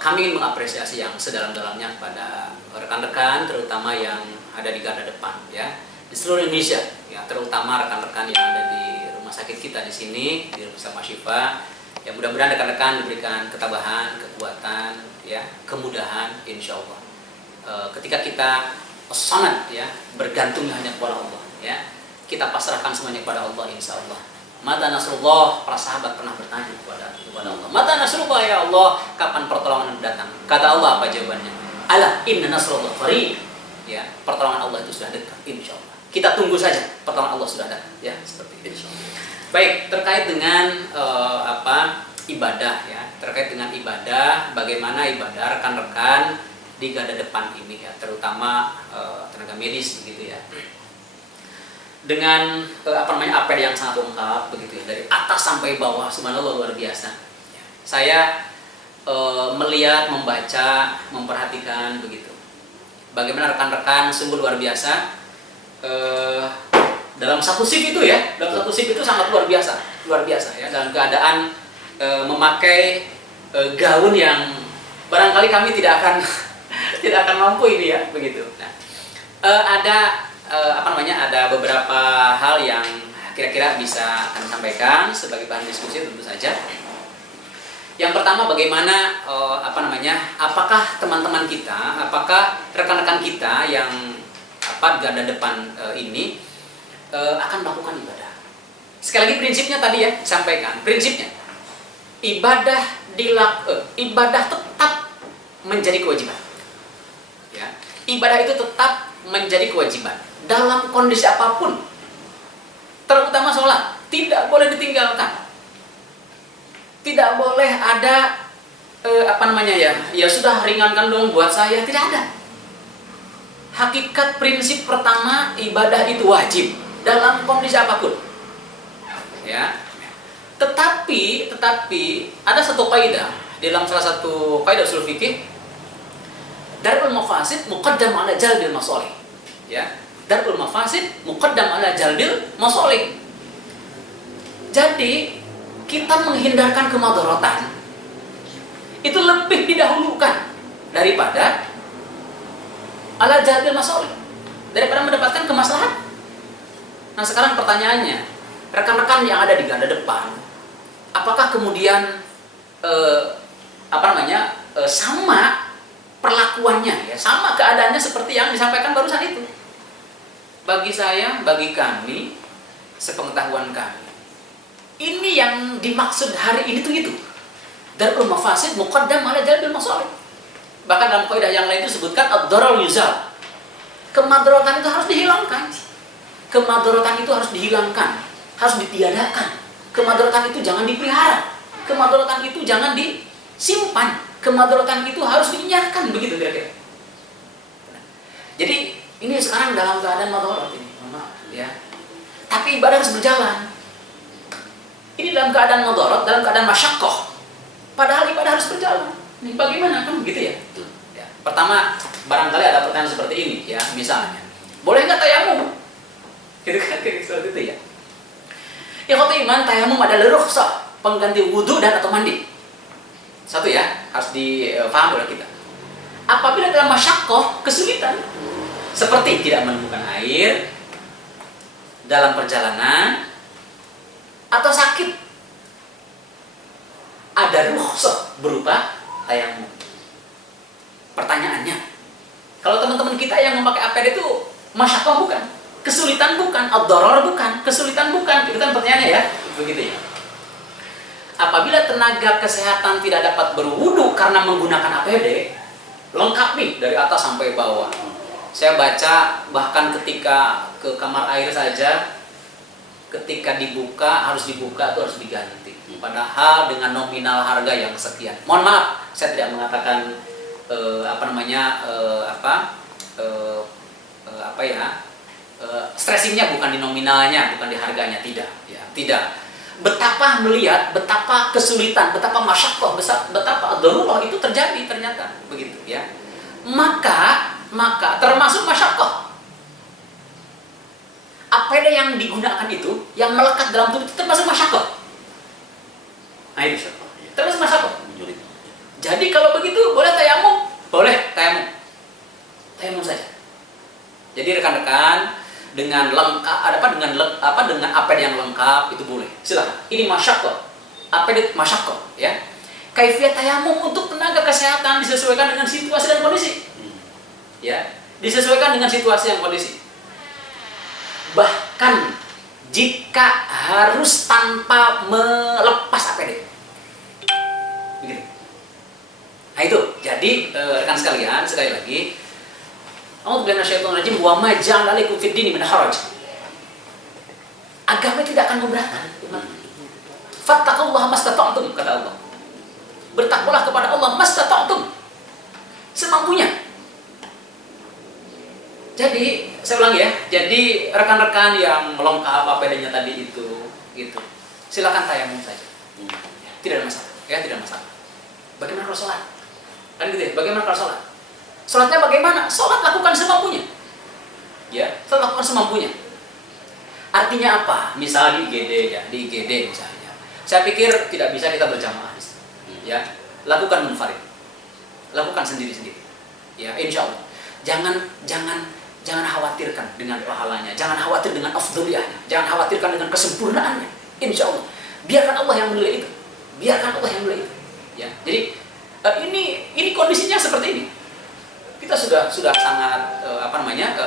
kami ingin mengapresiasi yang sedalam-dalamnya kepada rekan-rekan terutama yang ada di garda depan ya di seluruh Indonesia ya, terutama rekan-rekan yang ada di rumah sakit kita di sini di Rumah Sakit Masyifa. Ya, mudah-mudahan rekan-rekan diberikan ketabahan, kekuatan ya, kemudahan insya Allah. Ketika kita sangat ya bergantung hanya kepada Allah ya, kita pasrahkan semuanya kepada Allah insya Allah. Mata nasrullah, para sahabat pernah bertanya kepada Allah, mata nasrullah ya Allah, kapan pertolongan datang? Kata Allah apa jawabannya? Ala inna nasrullah qarib. Ya, pertolongan Allah itu sudah dekat insya Allah. Kita tunggu saja, pertolongan Allah sudah datang ya, seperti itu insya Allah. Baik, terkait dengan ibadah ya, terkait dengan ibadah, bagaimana ibadah rekan-rekan di garda depan ini ya, terutama tenaga medis begitu ya. Dengan apel yang sangat lengkap begitu ya, dari atas sampai bawah, subhanallah luar biasa. Saya melihat, membaca, memperhatikan begitu. Bagaimana rekan-rekan sungguh luar biasa dalam satu shift itu ya, dalam satu shift itu sangat luar biasa ya, dalam keadaan memakai gaun yang barangkali kami tidak akan mampu ini ya begitu. Nah, ada beberapa hal yang kira-kira bisa kami sampaikan sebagai bahan diskusi tentu saja. Yang pertama, bagaimana apakah teman-teman kita, apakah rekan-rekan kita yang garda depan ini akan melakukan ibadah. Sekali lagi prinsipnya tadi ya disampaikan, prinsipnya ibadah tetap menjadi kewajiban. Ya, ibadah itu tetap menjadi kewajiban dalam kondisi apapun, terutama sholat tidak boleh ditinggalkan. Tidak boleh ada ya sudah ringankan dong buat saya, tidak ada. Hakikat prinsip pertama, ibadah itu wajib dalam kondisi apapun. Ya. Tetapi ada satu kaidah dalam salah satu kaidah ushul fikih, darul mafasid muqaddam ala jalbil masalih. Ya. Darul mafasid muqaddam ala jalbil masalih. Jadi, kita menghindarkan kemadharatan itu lebih didahulukan daripada ala jalbil masalih, daripada mendapatkan kemaslahatan. Nah, sekarang pertanyaannya, rekan-rekan yang ada di garda depan, apakah kemudian sama perlakuannya, ya, sama keadaannya seperti yang disampaikan barusan itu? Bagi saya, bagi kami, sepengetahuan kami, ini yang dimaksud hari ini tuh itu. Darul mafasid muqaddam ala jalbil masalih. Bahkan dalam kaidah yang lain itu disebutkan ad-darar yuzal. Kemadaratan itu harus dihilangkan. Kemadaratan itu harus dihilangkan, harus ditiadakan. Kemadaratan itu jangan dipelihara. Kemadaratan itu jangan disimpan. Kemadaratan itu harus dinyahkan, begitu kira-kira. Jadi ini sekarang dalam keadaan madarat ini, maaf ya. Tapi ibadah harus berjalan. Ini dalam keadaan madarat, dalam keadaan masyaqqah. Padahal ibadah harus berjalan. Ini bagaimana kan begitu ya? Ya. Pertama, barangkali ada pertanyaan seperti ini ya, misalnya, boleh nggak tayamum? Gitu kan, seperti itu ya. Ikhwatul iman, tayamum adalah rukhsah, pengganti wudu dan atau mandi. Satu ya, harus difahami oleh kita. Apabila dalam masyaqqah, kesulitan, seperti tidak menemukan air dalam perjalanan atau sakit, ada rukhsah berupa tayamum. Pertanyaannya, kalau teman-teman kita yang memakai APD itu masyaqqah bukan? Kesulitan bukan? Ad-darar bukan? Kesulitan bukan? Itu kan pertanyaannya ya, begitu ya. Apabila tenaga kesehatan tidak dapat berwudu karena menggunakan APD, lengkap nih dari atas sampai bawah. Saya baca bahkan ketika ke kamar air saja, ketika harus dibuka itu harus diganti. Padahal dengan nominal harga yang sekian. Mohon maaf, saya tidak mengatakan stressingnya bukan di nominalnya, bukan di harganya, tidak. Ya, tidak. Betapa kesulitan, betapa masyaqqah, betapa darurah itu terjadi ternyata, begitu ya. Maka termasuk masyaqqah. APD yang digunakan itu, yang melekat dalam tubuh itu termasuk masyaqqah. Nah, itu termasuk masyaqqah. Jadi kalau begitu boleh tayamum? Boleh tayamum. Tayamum saja. Jadi rekan-rekan dengan lengkap dengan APD yang lengkap itu boleh. Silakan. Ini masyaqqah. APD masyaqqah ya. Kaifiyat tayamum untuk tenaga kesehatan disesuaikan dengan situasi dan kondisi. Ya, disesuaikan dengan situasi dan kondisi. Bahkan jika harus tanpa melepas APD. Begitu. Nah itu, jadi rekan sekalian, sekali lagi, A'udzubillahi minasyaitonir rajim, wa ma ja'ala 'alaikum fid dini min haraj. Agama tidak akan memberatkan. Fattaqullaha mastata'tum, kata Allah. Bertakwalah kepada Allah mastata'tum, semampunya. Jadi, saya ulangi ya. Jadi rekan-rekan yang lengkap APD-nya tadi itu, silakan tayamum saja. Tidak ada masalah, ya tidak ada masalah. Bagaimana kalau sholat? Kan gitu ya. Bagaimana kalau sholat? Sholatnya bagaimana? Sholat lakukan semampunya. Ya, sholat lakukan semampunya. Artinya apa? Misal di IGD ya, di IGD misalnya. Saya pikir tidak bisa kita berjamaah. Ya, lakukan munfarid. Lakukan sendiri-sendiri. Ya, insya Allah. Jangan khawatirkan dengan pahalanya, jangan khawatir dengan afdhaliyahnya, jangan khawatirkan dengan kesempurnaannya. Insya Allah, biarkan Allah yang menilai itu, biarkan Allah yang menilai itu. Ya, jadi ini kondisinya seperti ini. Kita sudah sangat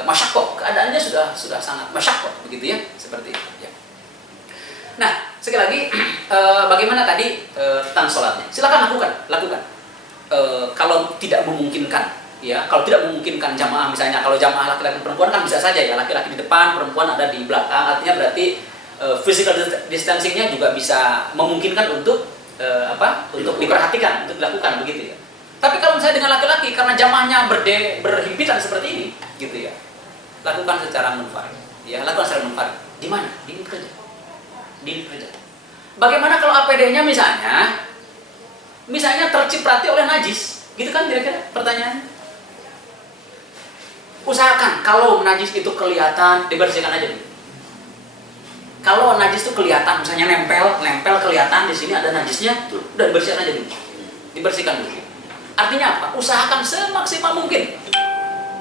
masyaqqah, keadaannya sudah sangat masyaqqah, begitu ya, seperti itu. Ya. Nah, sekali lagi, bagaimana tadi tentang sholatnya? Silakan lakukan. Kalau tidak memungkinkan. Ya, kalau tidak memungkinkan jamaah misalnya, kalau jamaah laki-laki perempuan kan bisa saja ya, laki-laki di depan, perempuan ada di belakang, artinya berarti physical distancing-nya juga bisa memungkinkan untuk untuk diperhatikan, untuk dilakukan begitu ya. Tapi kalau misalnya dengan laki-laki karena jamaahnya berhimpitan seperti ini, gitu ya, lakukan secara munfarid. Ya, lakukan secara munfarid. Di mana? Di kerja. Di kerja. Bagaimana kalau APD-nya misalnya terciprati oleh najis, gitu kan kira-kira pertanyaannya? Usahakan kalau najis itu kelihatan, dibersihkan aja dulu. Kalau najis itu kelihatan, misalnya nempel kelihatan di sini ada najisnya, udah dibersihkan aja dulu. Dibersihkan dulu. Artinya apa? Usahakan semaksimal mungkin.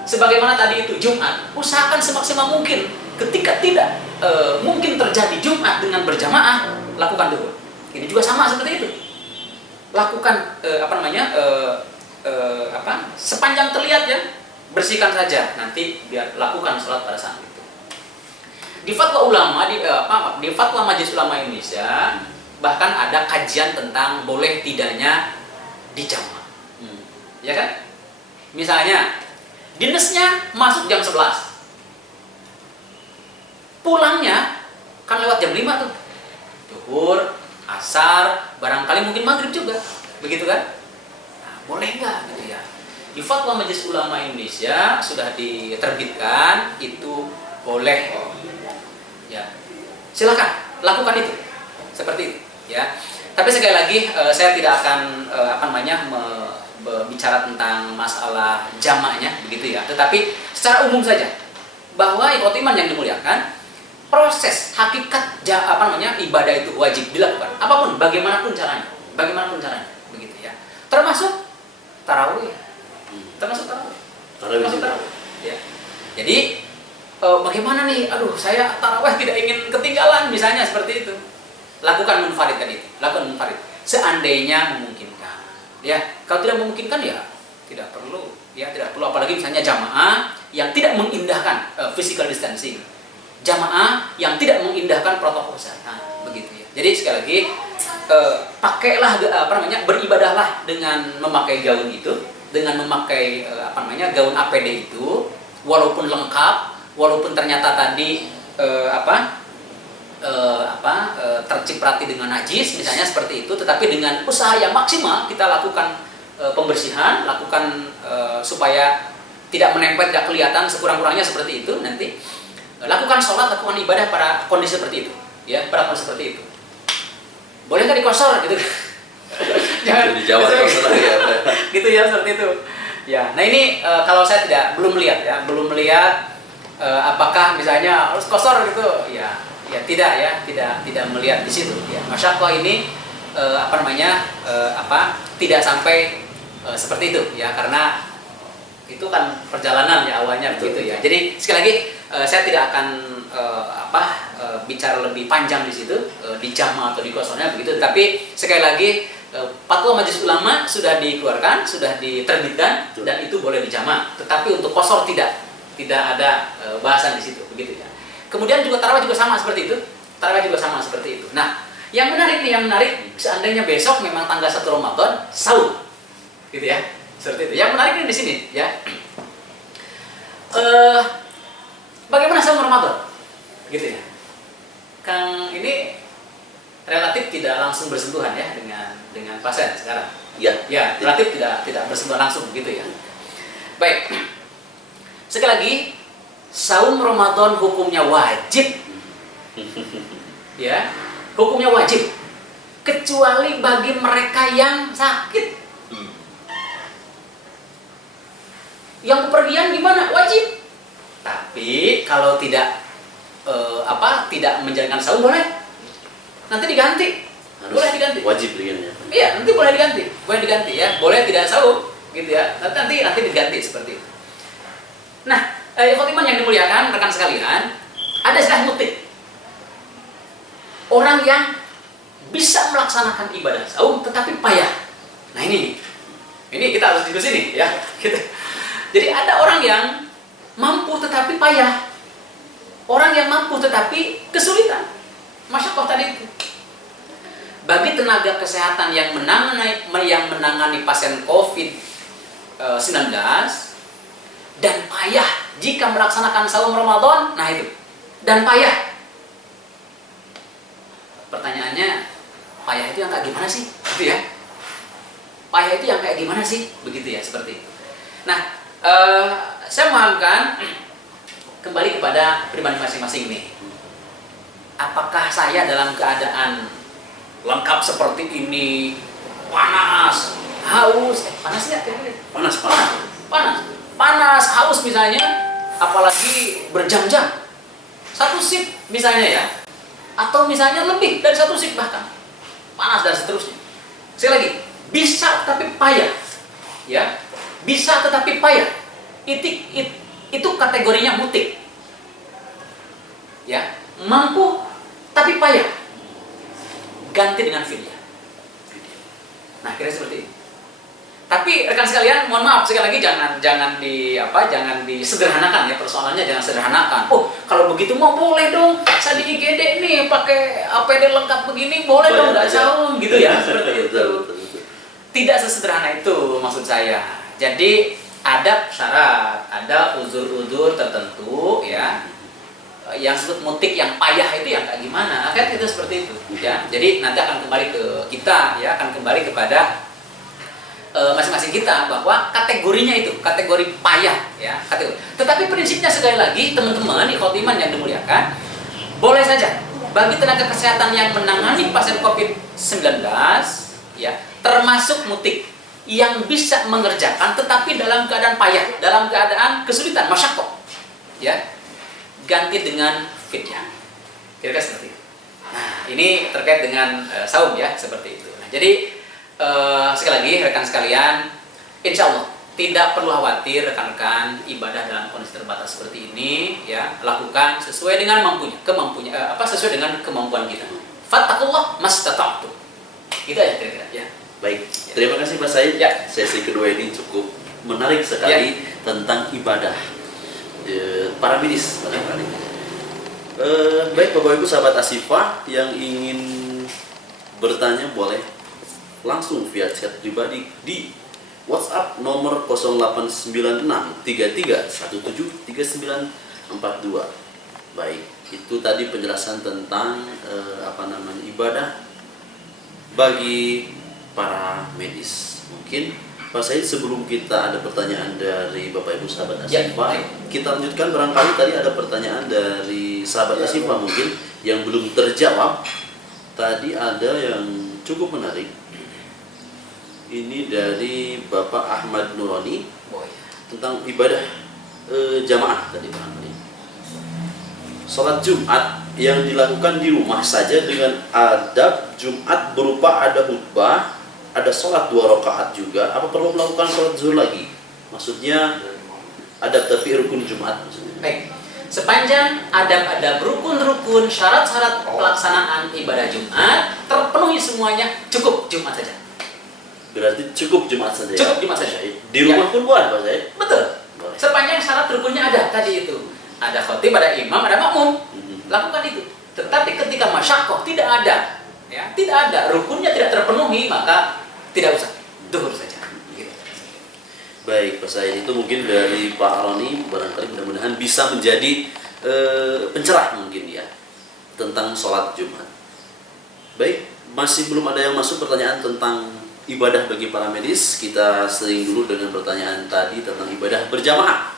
Sebagaimana tadi itu Jumat, usahakan semaksimal mungkin. Ketika tidak mungkin terjadi Jumat dengan berjamaah, lakukan dulu. Ini juga sama seperti itu. Lakukan sepanjang terlihat ya, bersihkan saja. Nanti biar lakukan sholat pada saat itu. Di fatwa ulama di fatwa Majelis Ulama Indonesia bahkan ada kajian tentang boleh tidaknya dijama'. Ya kan? Misalnya dinasnya masuk jam 11. Pulangnya kan lewat jam 5 tuh. Zuhur, asar, barangkali mungkin maghrib juga. Begitu kan? Nah, boleh nggak gitu ya? Di fatwa Majelis Ulama Indonesia sudah diterbitkan itu boleh. Ya, silakan lakukan itu seperti itu ya. Tapi sekali lagi saya tidak akan bicara tentang masalah jamaknya begitu ya. Tetapi secara umum saja bahwa ikhwati iman yang dimuliakan, proses hakikat ibadah itu wajib dilakukan apapun bagaimanapun caranya begitu ya. Termasuk tarawih. Ya. Jadi bagaimana nih, saya tarawih tidak ingin ketinggalan misalnya seperti itu, lakukan munfarid tadi itu, lakukan munfarid seandainya memungkinkan ya. Kalau tidak memungkinkan ya tidak perlu apalagi misalnya jamaah yang tidak mengindahkan physical distancing, jamaah yang tidak mengindahkan protokol kesehatan begitu ya. Jadi sekali lagi pakailah beribadahlah dengan memakai gaun itu, dengan memakai gaun APD itu, walaupun lengkap, walaupun ternyata tadi terciprati dengan najis misalnya seperti itu, tetapi dengan usaha yang maksimal kita lakukan pembersihan, lakukan supaya tidak menempel, tidak kelihatan, sekurang-kurangnya seperti itu. Nanti lakukan sholat, lakukan ibadah pada kondisi seperti itu ya, pada kondisi seperti itu. Boleh nggak dikosor gitu? Jangan dijawab gitu ya, seperti itu ya. Nah ini kalau saya belum melihat apakah misalnya harus kosor gitu ya tidak melihat di situ ya. Masyaqqah ini tidak sampai seperti itu ya, karena itu kan perjalanan ya awalnya begitu ya. Jadi sekali lagi saya tidak akan bicara lebih panjang di situ di jama atau di kosornya begitu. Tapi sekali lagi fatwa Majelis Ulama sudah dikeluarkan, sudah diterbitkan dan itu boleh dijama. Tetapi untuk kosor tidak ada bahasan di situ begitu ya. Kemudian juga tarawih juga sama seperti itu. Nah, yang menarik seandainya besok memang tanggal 1 Ramadan sahur. Gitu ya. Seperti itu. Yang menarik ini di sini ya. Bagaimana sahur Ramadan? Gitu ya. Kang ini relatif tidak langsung bersentuhan ya dengan pasien sekarang. Ya, relatif tidak bersentuhan langsung gitu ya. Baik. Sekali lagi, saum Ramadan hukumnya wajib. Ya, hukumnya wajib. Kecuali bagi mereka yang sakit. Yang bepergian gimana? Wajib. Tapi kalau tidak menjalankan saum boleh. Nanti diganti. Boleh diganti. Wajib ya. Iya, nanti boleh diganti ya. Boleh tidak saum gitu ya. Nanti diganti seperti itu. Nah, ikhwati iman yang dimuliakan rekan sekalian, ada istilah mutik. Orang yang bisa melaksanakan ibadah saum tetapi payah. Nah ini kita harus diskusi nih ya. Jadi ada orang yang mampu tetapi payah, orang yang mampu tetapi kesulitan. Masyaqqah tadi itu. Bagi tenaga kesehatan yang menangani pasien COVID-19 dan payah jika melaksanakan saum Ramadan, nah itu dan payah. Pertanyaannya, payah itu yang kayak gimana sih? Gitu ya. Payah itu yang kayak gimana sih? Begitu ya, seperti itu. Nah, saya memahamkan kembali kepada pribadi masing-masing nih. Apakah saya dalam keadaan lengkap seperti ini, panas, haus, panas nggak kira-kira? Panas, haus misalnya, apalagi berjam-jam, satu shift misalnya ya, atau misalnya lebih dari satu shift bahkan, panas dan seterusnya. Sekali lagi, bisa tapi payah, ya, bisa tetapi payah. Itu kategorinya mutik, ya, mampu tapi payah, ganti dengan fidyah. Nah, kira seperti ini. Tapi rekan sekalian, mohon maaf sekali lagi jangan disederhanakan ya, persoalannya jangan sederhanakan. Oh, kalau begitu mau boleh dong. Saya di IGD nih pakai APD lengkap begini boleh dong, nggak salah gitu ya, seperti itu. Tidak sesederhana itu maksud saya. Jadi ada syarat, ada uzur-uzur tertentu ya. Yang disebut mutik yang payah itu yang kayak gimana? Kan itu seperti itu ya. Jadi nanti akan kembali ke kita ya, akan kembali kepada masing-masing kita bahwa kategorinya itu kategori payah ya, kategori. Tetapi prinsipnya sekali lagi teman-teman ikhwati iman yang dimuliakan, boleh saja bagi tenaga kesehatan yang menangani pasien COVID-19 ya, termasuk mutik yang bisa mengerjakan tetapi dalam keadaan payah, dalam keadaan kesulitan, masyaqqah ya, ganti dengan fidyah. Kira-kira seperti itu. Nah, ini terkait dengan saum ya, seperti itu. Nah, jadi sekali lagi rekan sekalian, insya Allah tidak perlu khawatir rekan-rekan ibadah dalam kondisi terbatas seperti ini ya, lakukan sesuai dengan sesuai dengan kemampuan kita. Fattakullah mastata'tum. Itu aja kira-kira ya. Baik, terima kasih Pak Said. Ya. Sesi kedua ini cukup menarik sekali tentang ibadah para medis barangkali. Baik Bapak Ibu sahabat Asifah yang ingin bertanya boleh langsung via chat pribadi di WhatsApp nomor 089633173942. Baik, itu tadi penjelasan tentang ibadah bagi para medis. Mungkin Pak Said, sebelum kita ada pertanyaan dari Bapak Ibu sahabat Asifah, kita lanjutkan. Barangkali tadi ada pertanyaan dari sahabat Asifah mungkin yang belum terjawab. Tadi ada yang cukup menarik. Ini dari Bapak Ahmad Nurani tentang ibadah jamaah tadi barangkali. Salat Jumat yang dilakukan di rumah saja dengan adab Jumat berupa ada khutbah, ada sholat 2 rakaat juga. Apa perlu melakukan sholat zuhur lagi? Maksudnya adab tapi rukun Jumat maksudnya. Baik. Sepanjang adab-adab rukun-rukun syarat-syarat pelaksanaan ibadah Jumat terpenuhi semuanya, cukup Jumat saja. Berarti cukup Jumat saja. Cukup Jumat saja. Di rumah pun boleh Pak Said? Betul. Sepanjang syarat rukunnya ada tadi itu. Ada khotib, ada imam, ada makmum. Lakukan itu. Tetapi ketika masyaqqah tidak ada, ya, tidak ada rukunnya tidak terpenuhi, maka tidak usah, zuhur saja. Gitu. Baik Pak Said, itu mungkin dari Pak Aroni, barangkali mudah-mudahan bisa menjadi pencerah mungkin ya tentang sholat Jumat. Baik, masih belum ada yang masuk pertanyaan tentang ibadah bagi para medis. Kita sering dulu dengan pertanyaan tadi tentang ibadah berjamaah.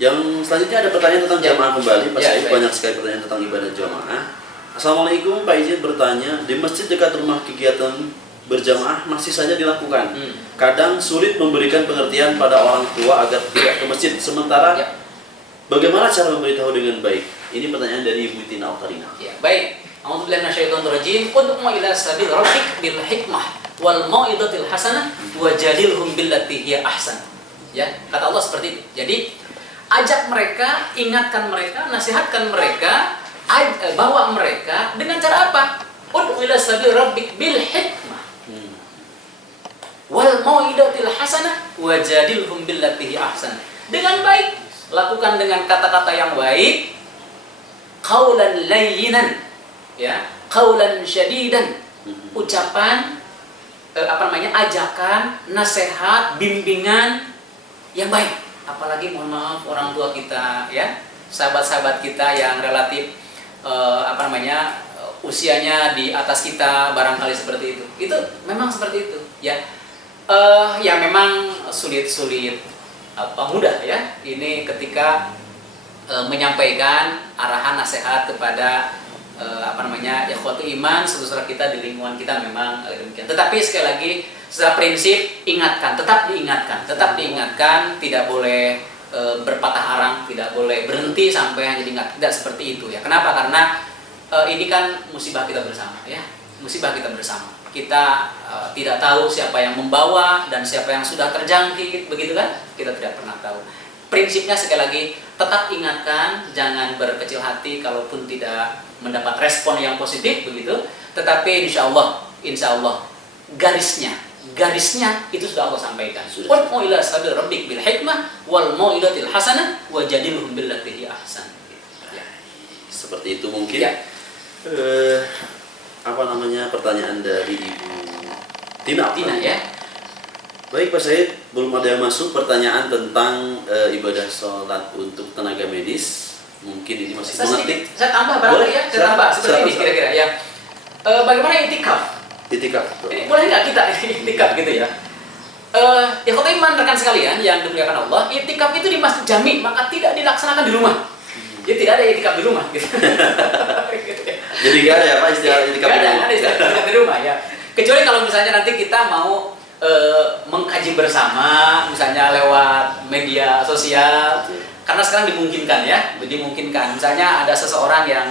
Yang selanjutnya ada pertanyaan tentang jamaah kembali. Pak Said, banyak sekali pertanyaan tentang ibadah jamaah. Assalamualaikum, Pak izin bertanya, di masjid dekat rumah kegiatan berjamaah masih saja dilakukan. Kadang sulit memberikan pengertian pada orang tua agar tidak ke masjid. Sementara bagaimana cara memberitahu dengan baik? Ini pertanyaan dari Ibu Tina Oktarina. Ya, baik. A'udzubillahi minasyaitonir rajim. Ud'u ila sabil rabbik bil hikmah wal mau'izatil hasanah wajadilhum billati hiya ahsan. Ya, kata Allah seperti itu. Jadi ajak mereka, ingatkan mereka, nasihatkan mereka, bawa mereka dengan cara apa? Ud'u ila sabil rabbik bil hikmah wal mau'izatil hasanah wajadilhum billati hiya ahsan. Dengan baik, lakukan dengan kata-kata yang baik, qaulan layyinan, ya, qaulan syadidan, ucapan ajakan, nasihat, bimbingan yang baik. Apalagi mohon maaf orang tua kita ya, sahabat-sahabat kita yang relatif usianya di atas kita barangkali seperti itu. Itu memang seperti itu, ya. Ya memang sulit mudah ya. Ini ketika menyampaikan arahan nasihat kepada ikhwatu iman, saudara kita di lingkungan kita memang demikian. Tetapi sekali lagi secara prinsip tetap diingatkan, tidak boleh berpatah arang, tidak boleh berhenti sampai hanya diingat, tidak seperti itu ya. Kenapa? Karena ini kan musibah kita bersama ya, musibah kita bersama. Kita tidak tahu siapa yang membawa dan siapa yang sudah terjangkit, begitu kan? Kita tidak pernah tahu. Prinsipnya sekali lagi tetap ingatkan, jangan berkecil hati kalaupun tidak mendapat respon yang positif begitu. Tetapi insya Allah garisnya itu sudah Allah sampaikan. Wal ila sabil rabbik bil hikmah wal mau'ilatil hasanah wajadilhum billati hi ahsan. Ya. Seperti itu mungkin. Ya. Pertanyaan dari Ibu Tina ya. Baik Pak Said, belum ada yang masuk pertanyaan tentang ibadah sholat untuk tenaga medis. Mungkin ini masih mengetik. Saya tambah barangkali ya, saya tambah seperti ini kira-kira ya. Bagaimana itikaf? Boleh nggak kita itikaf gitu ya? Ya kalau iman rekan sekalian yang dimuliakan Allah, itikaf itu di masjid jami, maka tidak dilaksanakan di rumah. Jadi tidak ada itikaf di rumah. Gitu. Jadi nggak ada ya Pak istilah itikaf di rumah? Ada itikaf di rumah ya. Kecuali kalau misalnya nanti kita mau mengkaji bersama, misalnya lewat media sosial, karena sekarang dimungkinkan ya, misalnya ada seseorang yang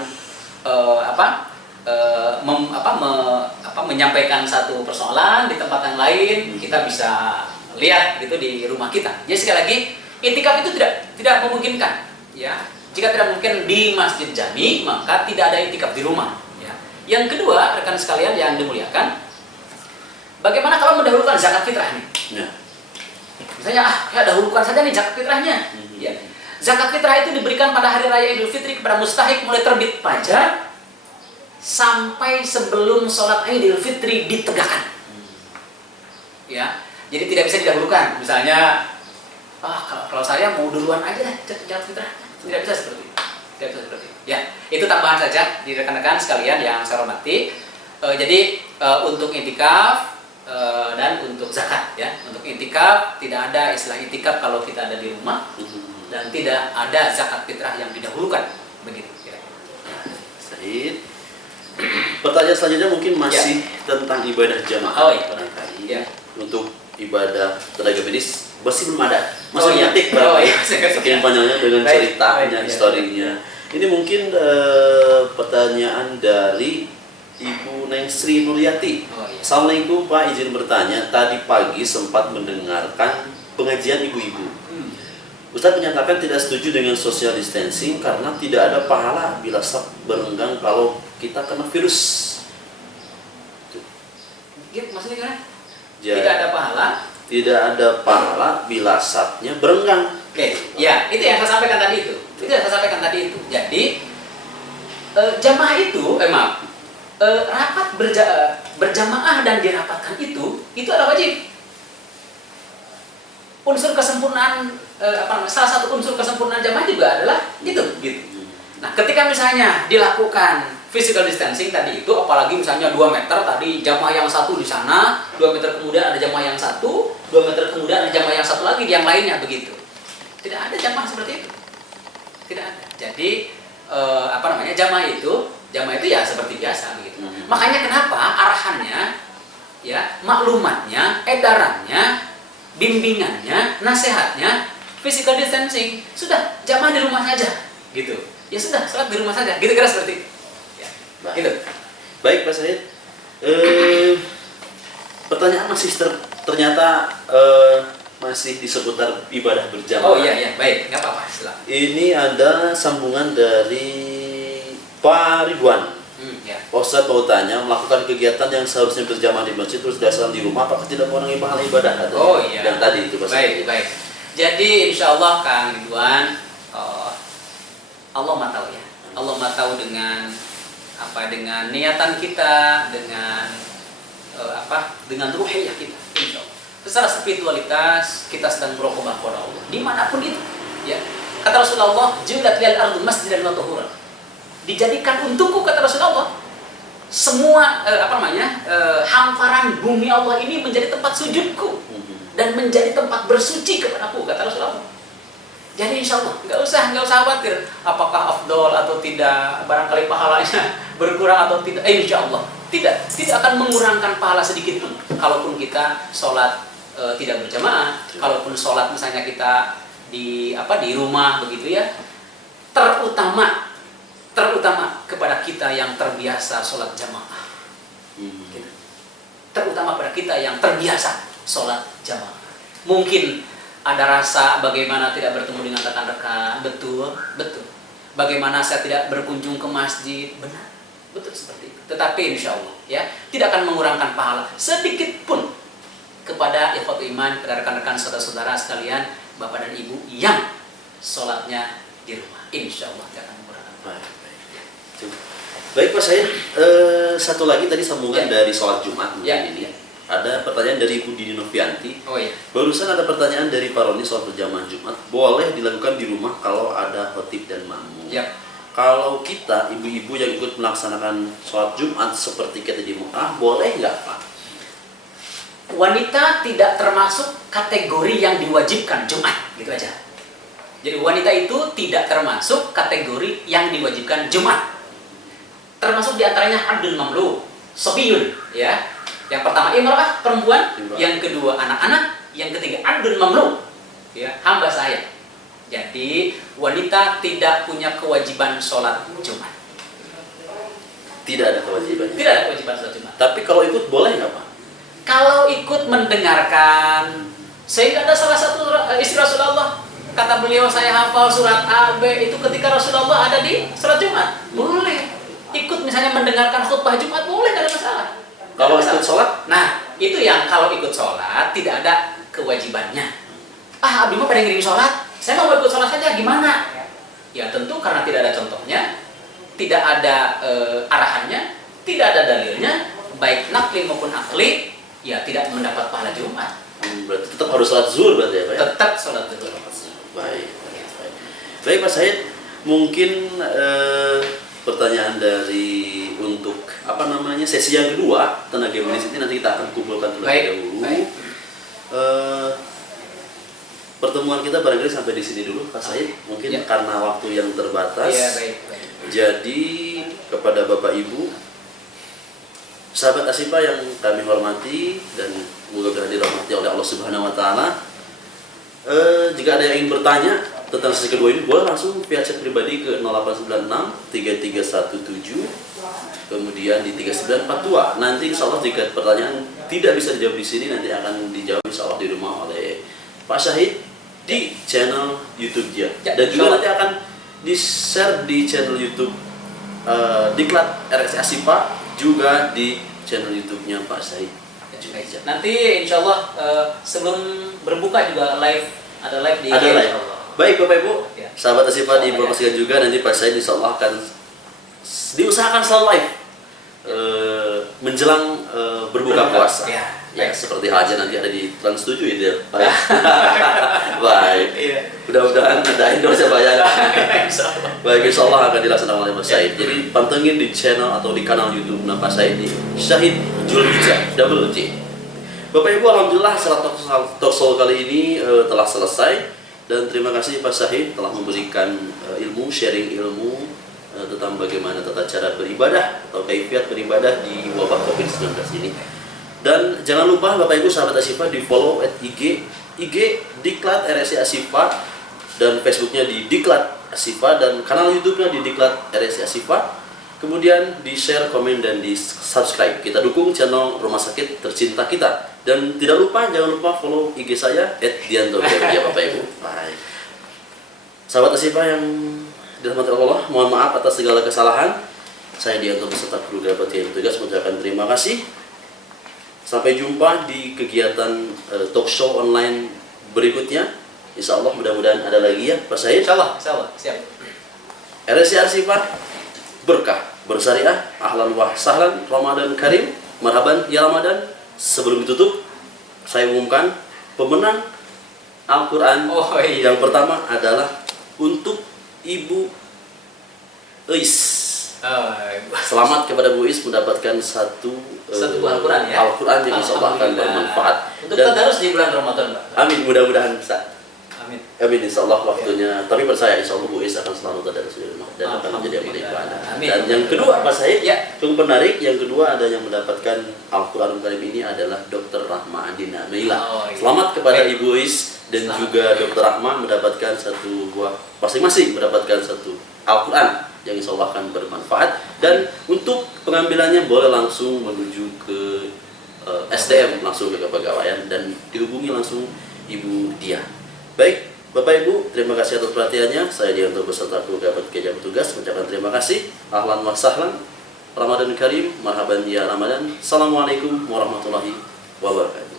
menyampaikan satu persoalan di tempat yang lain, kita bisa lihat gitu di rumah kita. Jadi sekali lagi itikaf itu tidak memungkinkan ya. Jika tidak mungkin di masjid jami, maka tidak ada itikaf di rumah ya. Yang kedua, rekan sekalian yang dimuliakan, bagaimana kalau mendahulukan zakat fitrah nih? Ya. Misalnya dahulukan saja nih zakat fitrahnya. Ya. Zakat fitrah itu diberikan pada hari raya Idul Fitri kepada mustahik mulai terbit fajar sampai sebelum sholat Idul Fitri ditegakkan. Ya. Jadi tidak bisa didahulukan. Misalnya, kalau saya mau duluan aja dah zakat fitrah. Tidak bisa seperti itu. Ya, itu tambahan saja di rekan-rekan sekalian yang saya hormati. Jadi untuk itikaf dan untuk zakat ya. Untuk itikaf tidak ada istilah itikaf kalau kita ada di rumah, dan tidak ada zakat fitrah yang didahulukan begitu kira-kira. Said. Pertanyaan selanjutnya mungkin masih tentang ibadah jamaah. Ya. Untuk ibadah tenaga medis masih belum ada. Masih ngetik sekian panjangnya dengan ceritanya, historinya. Ini mungkin pertanyaan dari Ibu Neng Sri Nuryati. Assalamualaikum Pak, izin bertanya. Tadi pagi sempat mendengarkan pengajian ibu-ibu. Ustaz menyatakan tidak setuju dengan social distancing karena tidak ada pahala bila berenggang kalau kita kena virus. Maksudnya kan? Jadi, tidak ada pahala? Tidak ada pahala bila satnya berenggang. Oke, ya itu yang saya sampaikan tadi itu. Jadi jamaah itu, rapat berjamaah dan dirapatkan itu adalah wajib. Unsur kesempurnaan salah satu unsur kesempurnaan jamaah juga adalah gitu. Nah, ketika misalnya dilakukan physical distancing tadi itu, apalagi misalnya 2 meter tadi jamaah yang satu di sana, 2 meter kemudian ada jamaah yang satu, 2 meter kemudian ada jamaah yang satu lagi di yang lainnya begitu. Tidak ada jamaah seperti itu. Tidak ada. Jadi jamaah itu ya seperti biasa begitu. Makanya kenapa arahannya ya, maklumatnya, edarannya, bimbingannya, nasihatnya physical distancing. Sudah, jamaah di rumah saja gitu. Ya sudah, sholat di rumah saja. Gitu kira seperti itu. Ya. Gitu. Baik Pak Said. Pertanyaan masih ternyata masih di seputar ibadah berjamaah. Oh iya, baik, nggak apa-apa, silakan. Ini ada sambungan dari Pak Ridwan. Ya. Ustaz mau tanya, melakukan kegiatan yang seharusnya berjamaah di masjid terus dilaksanakan di rumah, apakah tidak mengurangi pahala ibadah? Oh iya. Yang tadi itu Pak. Baik. Jadi insya Allah Kang Ridwan, Allah Maha tahu ya. Allah Maha tahu dengan niatan kita, dengan ruhiyah kita. Insya Allah. Secara spiritualitas kita sedang berokobah kepada Allah dimanapun itu. Ya. Kata Rasulullah, "Ju'ilat liyal ardu masjidan wa tahura." Dijadikan untukku, kata Rasulullah, semua hamparan bumi Allah ini menjadi tempat sujudku dan menjadi tempat bersuci kepadaku, kata Rasulullah. Jadi insya Allah nggak usah khawatir apakah afdol atau tidak, barangkali pahalanya berkurang atau tidak. Insya Allah tidak akan mengurangkan pahala sedikit pun. Kalaupun kita sholat tidak berjamaah, kalaupun sholat misalnya kita di rumah begitu ya, terutama kepada kita yang terbiasa sholat jamaah. Gitu. Terutama pada kita yang terbiasa sholat jamaah. Mungkin ada rasa bagaimana tidak bertemu dengan rekan-rekan, betul. Bagaimana saya tidak berkunjung ke masjid, benar, betul seperti itu. Tetapi insya Allah ya tidak akan mengurangkan pahala sedikit pun kepada ikhwatul iman, kepada rekan-rekan saudara-saudara sekalian, bapak dan ibu yang sholatnya di rumah. Insya Allah tidak akan mengurangkan pahala. Baik Pak Said, satu lagi tadi sambungan dari sholat Jumat ini. Ada pertanyaan dari Ibu Dini Novianti. Oh iya. Barusan ada pertanyaan dari Pak Roni soal berjamaah Jumat. Boleh dilakukan di rumah kalau ada khotib dan makmum. Ya. Kalau kita ibu-ibu yang ikut melaksanakan sholat Jumat seperti kita di Mekah, boleh nggak Pak? Wanita tidak termasuk kategori yang diwajibkan Jumat, gitu aja. Jadi wanita itu tidak termasuk kategori yang diwajibkan Jumat. Termasuk diantaranya abdul mamluk, sobiyun, ya. Yang pertama imra'ah, perempuan. Yang kedua anak-anak. Yang ketiga abdul mamluk, ya, hamba saya. Jadi wanita tidak punya kewajiban sholat Jumat. Tidak ada kewajiban. Tidak ada kewajiban sholat Jumat. Tapi kalau ikut boleh nggak Pak? Kalau ikut mendengarkan, sehingga ada salah satu istri Rasulullah, kata beliau, saya hafal surat A, B, itu ketika Rasulullah ada di sholat Jumat. Boleh. Ikut misalnya mendengarkan khutbah Jumat, boleh, tidak ada masalah. Kalau ikut sholat? Nah, itu yang kalau ikut sholat tidak ada kewajibannya. Abdi mah pada ngirim sholat, saya mau ikut sholat saja, gimana? Ya tentu karena tidak ada contohnya, tidak ada arahannya, tidak ada dalilnya, baik nakli maupun akli, ya tidak mendapat pahala Jumat. Berarti tetap harus sholat zuhur berarti ya Pak? Tetap sholat zuhur. Baik. Baik Pak Said, mungkin pertanyaan dari untuk sesi yang kedua tenaga medis ini nanti kita akan kumpulkan terlebih dahulu. Pertemuan kita barangkali sampai di sini dulu Pak Said, mungkin karena waktu yang terbatas. Ya, baik. Jadi kepada Bapak Ibu, sahabat Asifa yang kami hormati dan semoga dirahmati oleh Allah Subhanahu Wa Taala, jika ada yang ingin bertanya tentang sesi kedua ini, boleh langsung via chat pribadi ke 0896 3317 kemudian di 3942. Nanti insya Allah jika pertanyaan tidak bisa dijawab di sini, nanti akan dijawab insya Allah di rumah oleh Pak Syahid di channel YouTube dia. Dan juga nanti akan di-share di channel YouTube Diklat RSI Asifa, juga di channel YouTube-nya Pak Syahid. Nanti insya Allah sebelum berbuka juga ada live di live. Baik Bapak Ibu, sahabat Asifa diinformasikan juga nanti Pak Syahid insya Allah akan diusahakan selalu live menjelang berbuka puasa. Ya, seperti halnya nanti ada di Trans 7 itu ya. Baik. Baik. Mudah-mudahan ada endorse ya Pak ya. Baik, insya Allah akan dilaksanakan oleh Mas Syahid. Jadi pantengin di channel atau di kanal YouTube Pak Syahid di Syahid Julhijjah double J. Bapak Ibu, alhamdulillah acara talk show kali ini telah selesai, dan terima kasih Pak Syahid telah memberikan ilmu, sharing ilmu tentang bagaimana tata cara beribadah atau kaifiat beribadah di wabah COVID-19 ini. Dan jangan lupa Bapak Ibu sahabat Asifa di follow at IG Diklat RSI Asifa, dan Facebooknya di Diklat Asifa, dan kanal YouTube-nya di Diklat RSI Asifa. Kemudian di share, komen, dan di subscribe. Kita dukung channel Rumah Sakit Tercinta kita. Dan tidak lupa, jangan lupa follow IG saya @dianto ya Bapak Ibu. Baik. Sahabat Asifa yang dirahmati Allah, mohon maaf atas segala kesalahan. Saya Dianto beserta kru kerabat yang bertugas mengucapkan terima kasih. Sampai jumpa di kegiatan talk show online berikutnya. Insya Allah mudah-mudahan ada lagi ya Pak Syahid. Insya Allah, siap. RSI Asifa berkah bersyariah, ahlan wa sahlan, Ramadan Karim, marhaban ya Ramadan. Sebelum ditutup, saya umumkan pemenang Al-Quran yang pertama adalah untuk Ibu Eis. Selamat kepada Bu Is mendapatkan satu buah Al-Quran ya. Al-Quran yang insya Allah akan bermanfaat. Untuk tadarus di bulan Ramadan, Pak. Amin, mudah-mudahan bisa. Amin. Amin, insya Allah waktunya. Tapi percaya insya Allah Bu Is akan selalu tadarus di rumah dan akan menjadi amal ibadah. Amin. Dan yang kedua Pak Said, Ya. cukup menarik. Yang kedua ada yang mendapatkan Al-Quran Karim ini adalah Dr. Rahma Andina Meila. Oh, iya. Selamat kepada Baik. Ibu Is dan Selamat. juga Dr. Rahma mendapatkan satu buah, masing-masing mendapatkan satu Al-Quran yang insya Allah akan bermanfaat. Dan untuk pengambilannya boleh langsung menuju ke SDM, langsung ke kepegawaian dan dihubungi langsung Ibu Dia. Baik, Bapak Ibu, terima kasih atas perhatiannya. Saya Dianto beserta keluarga pekerja petugas mengucapkan terima kasih. Ahlan wa sahlan. Ramadan Karim, marhaban ya Ramadan. Assalamualaikum warahmatullahi wabarakatuh.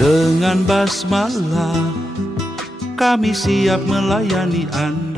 Dengan basmalah kami siap melayani Anda.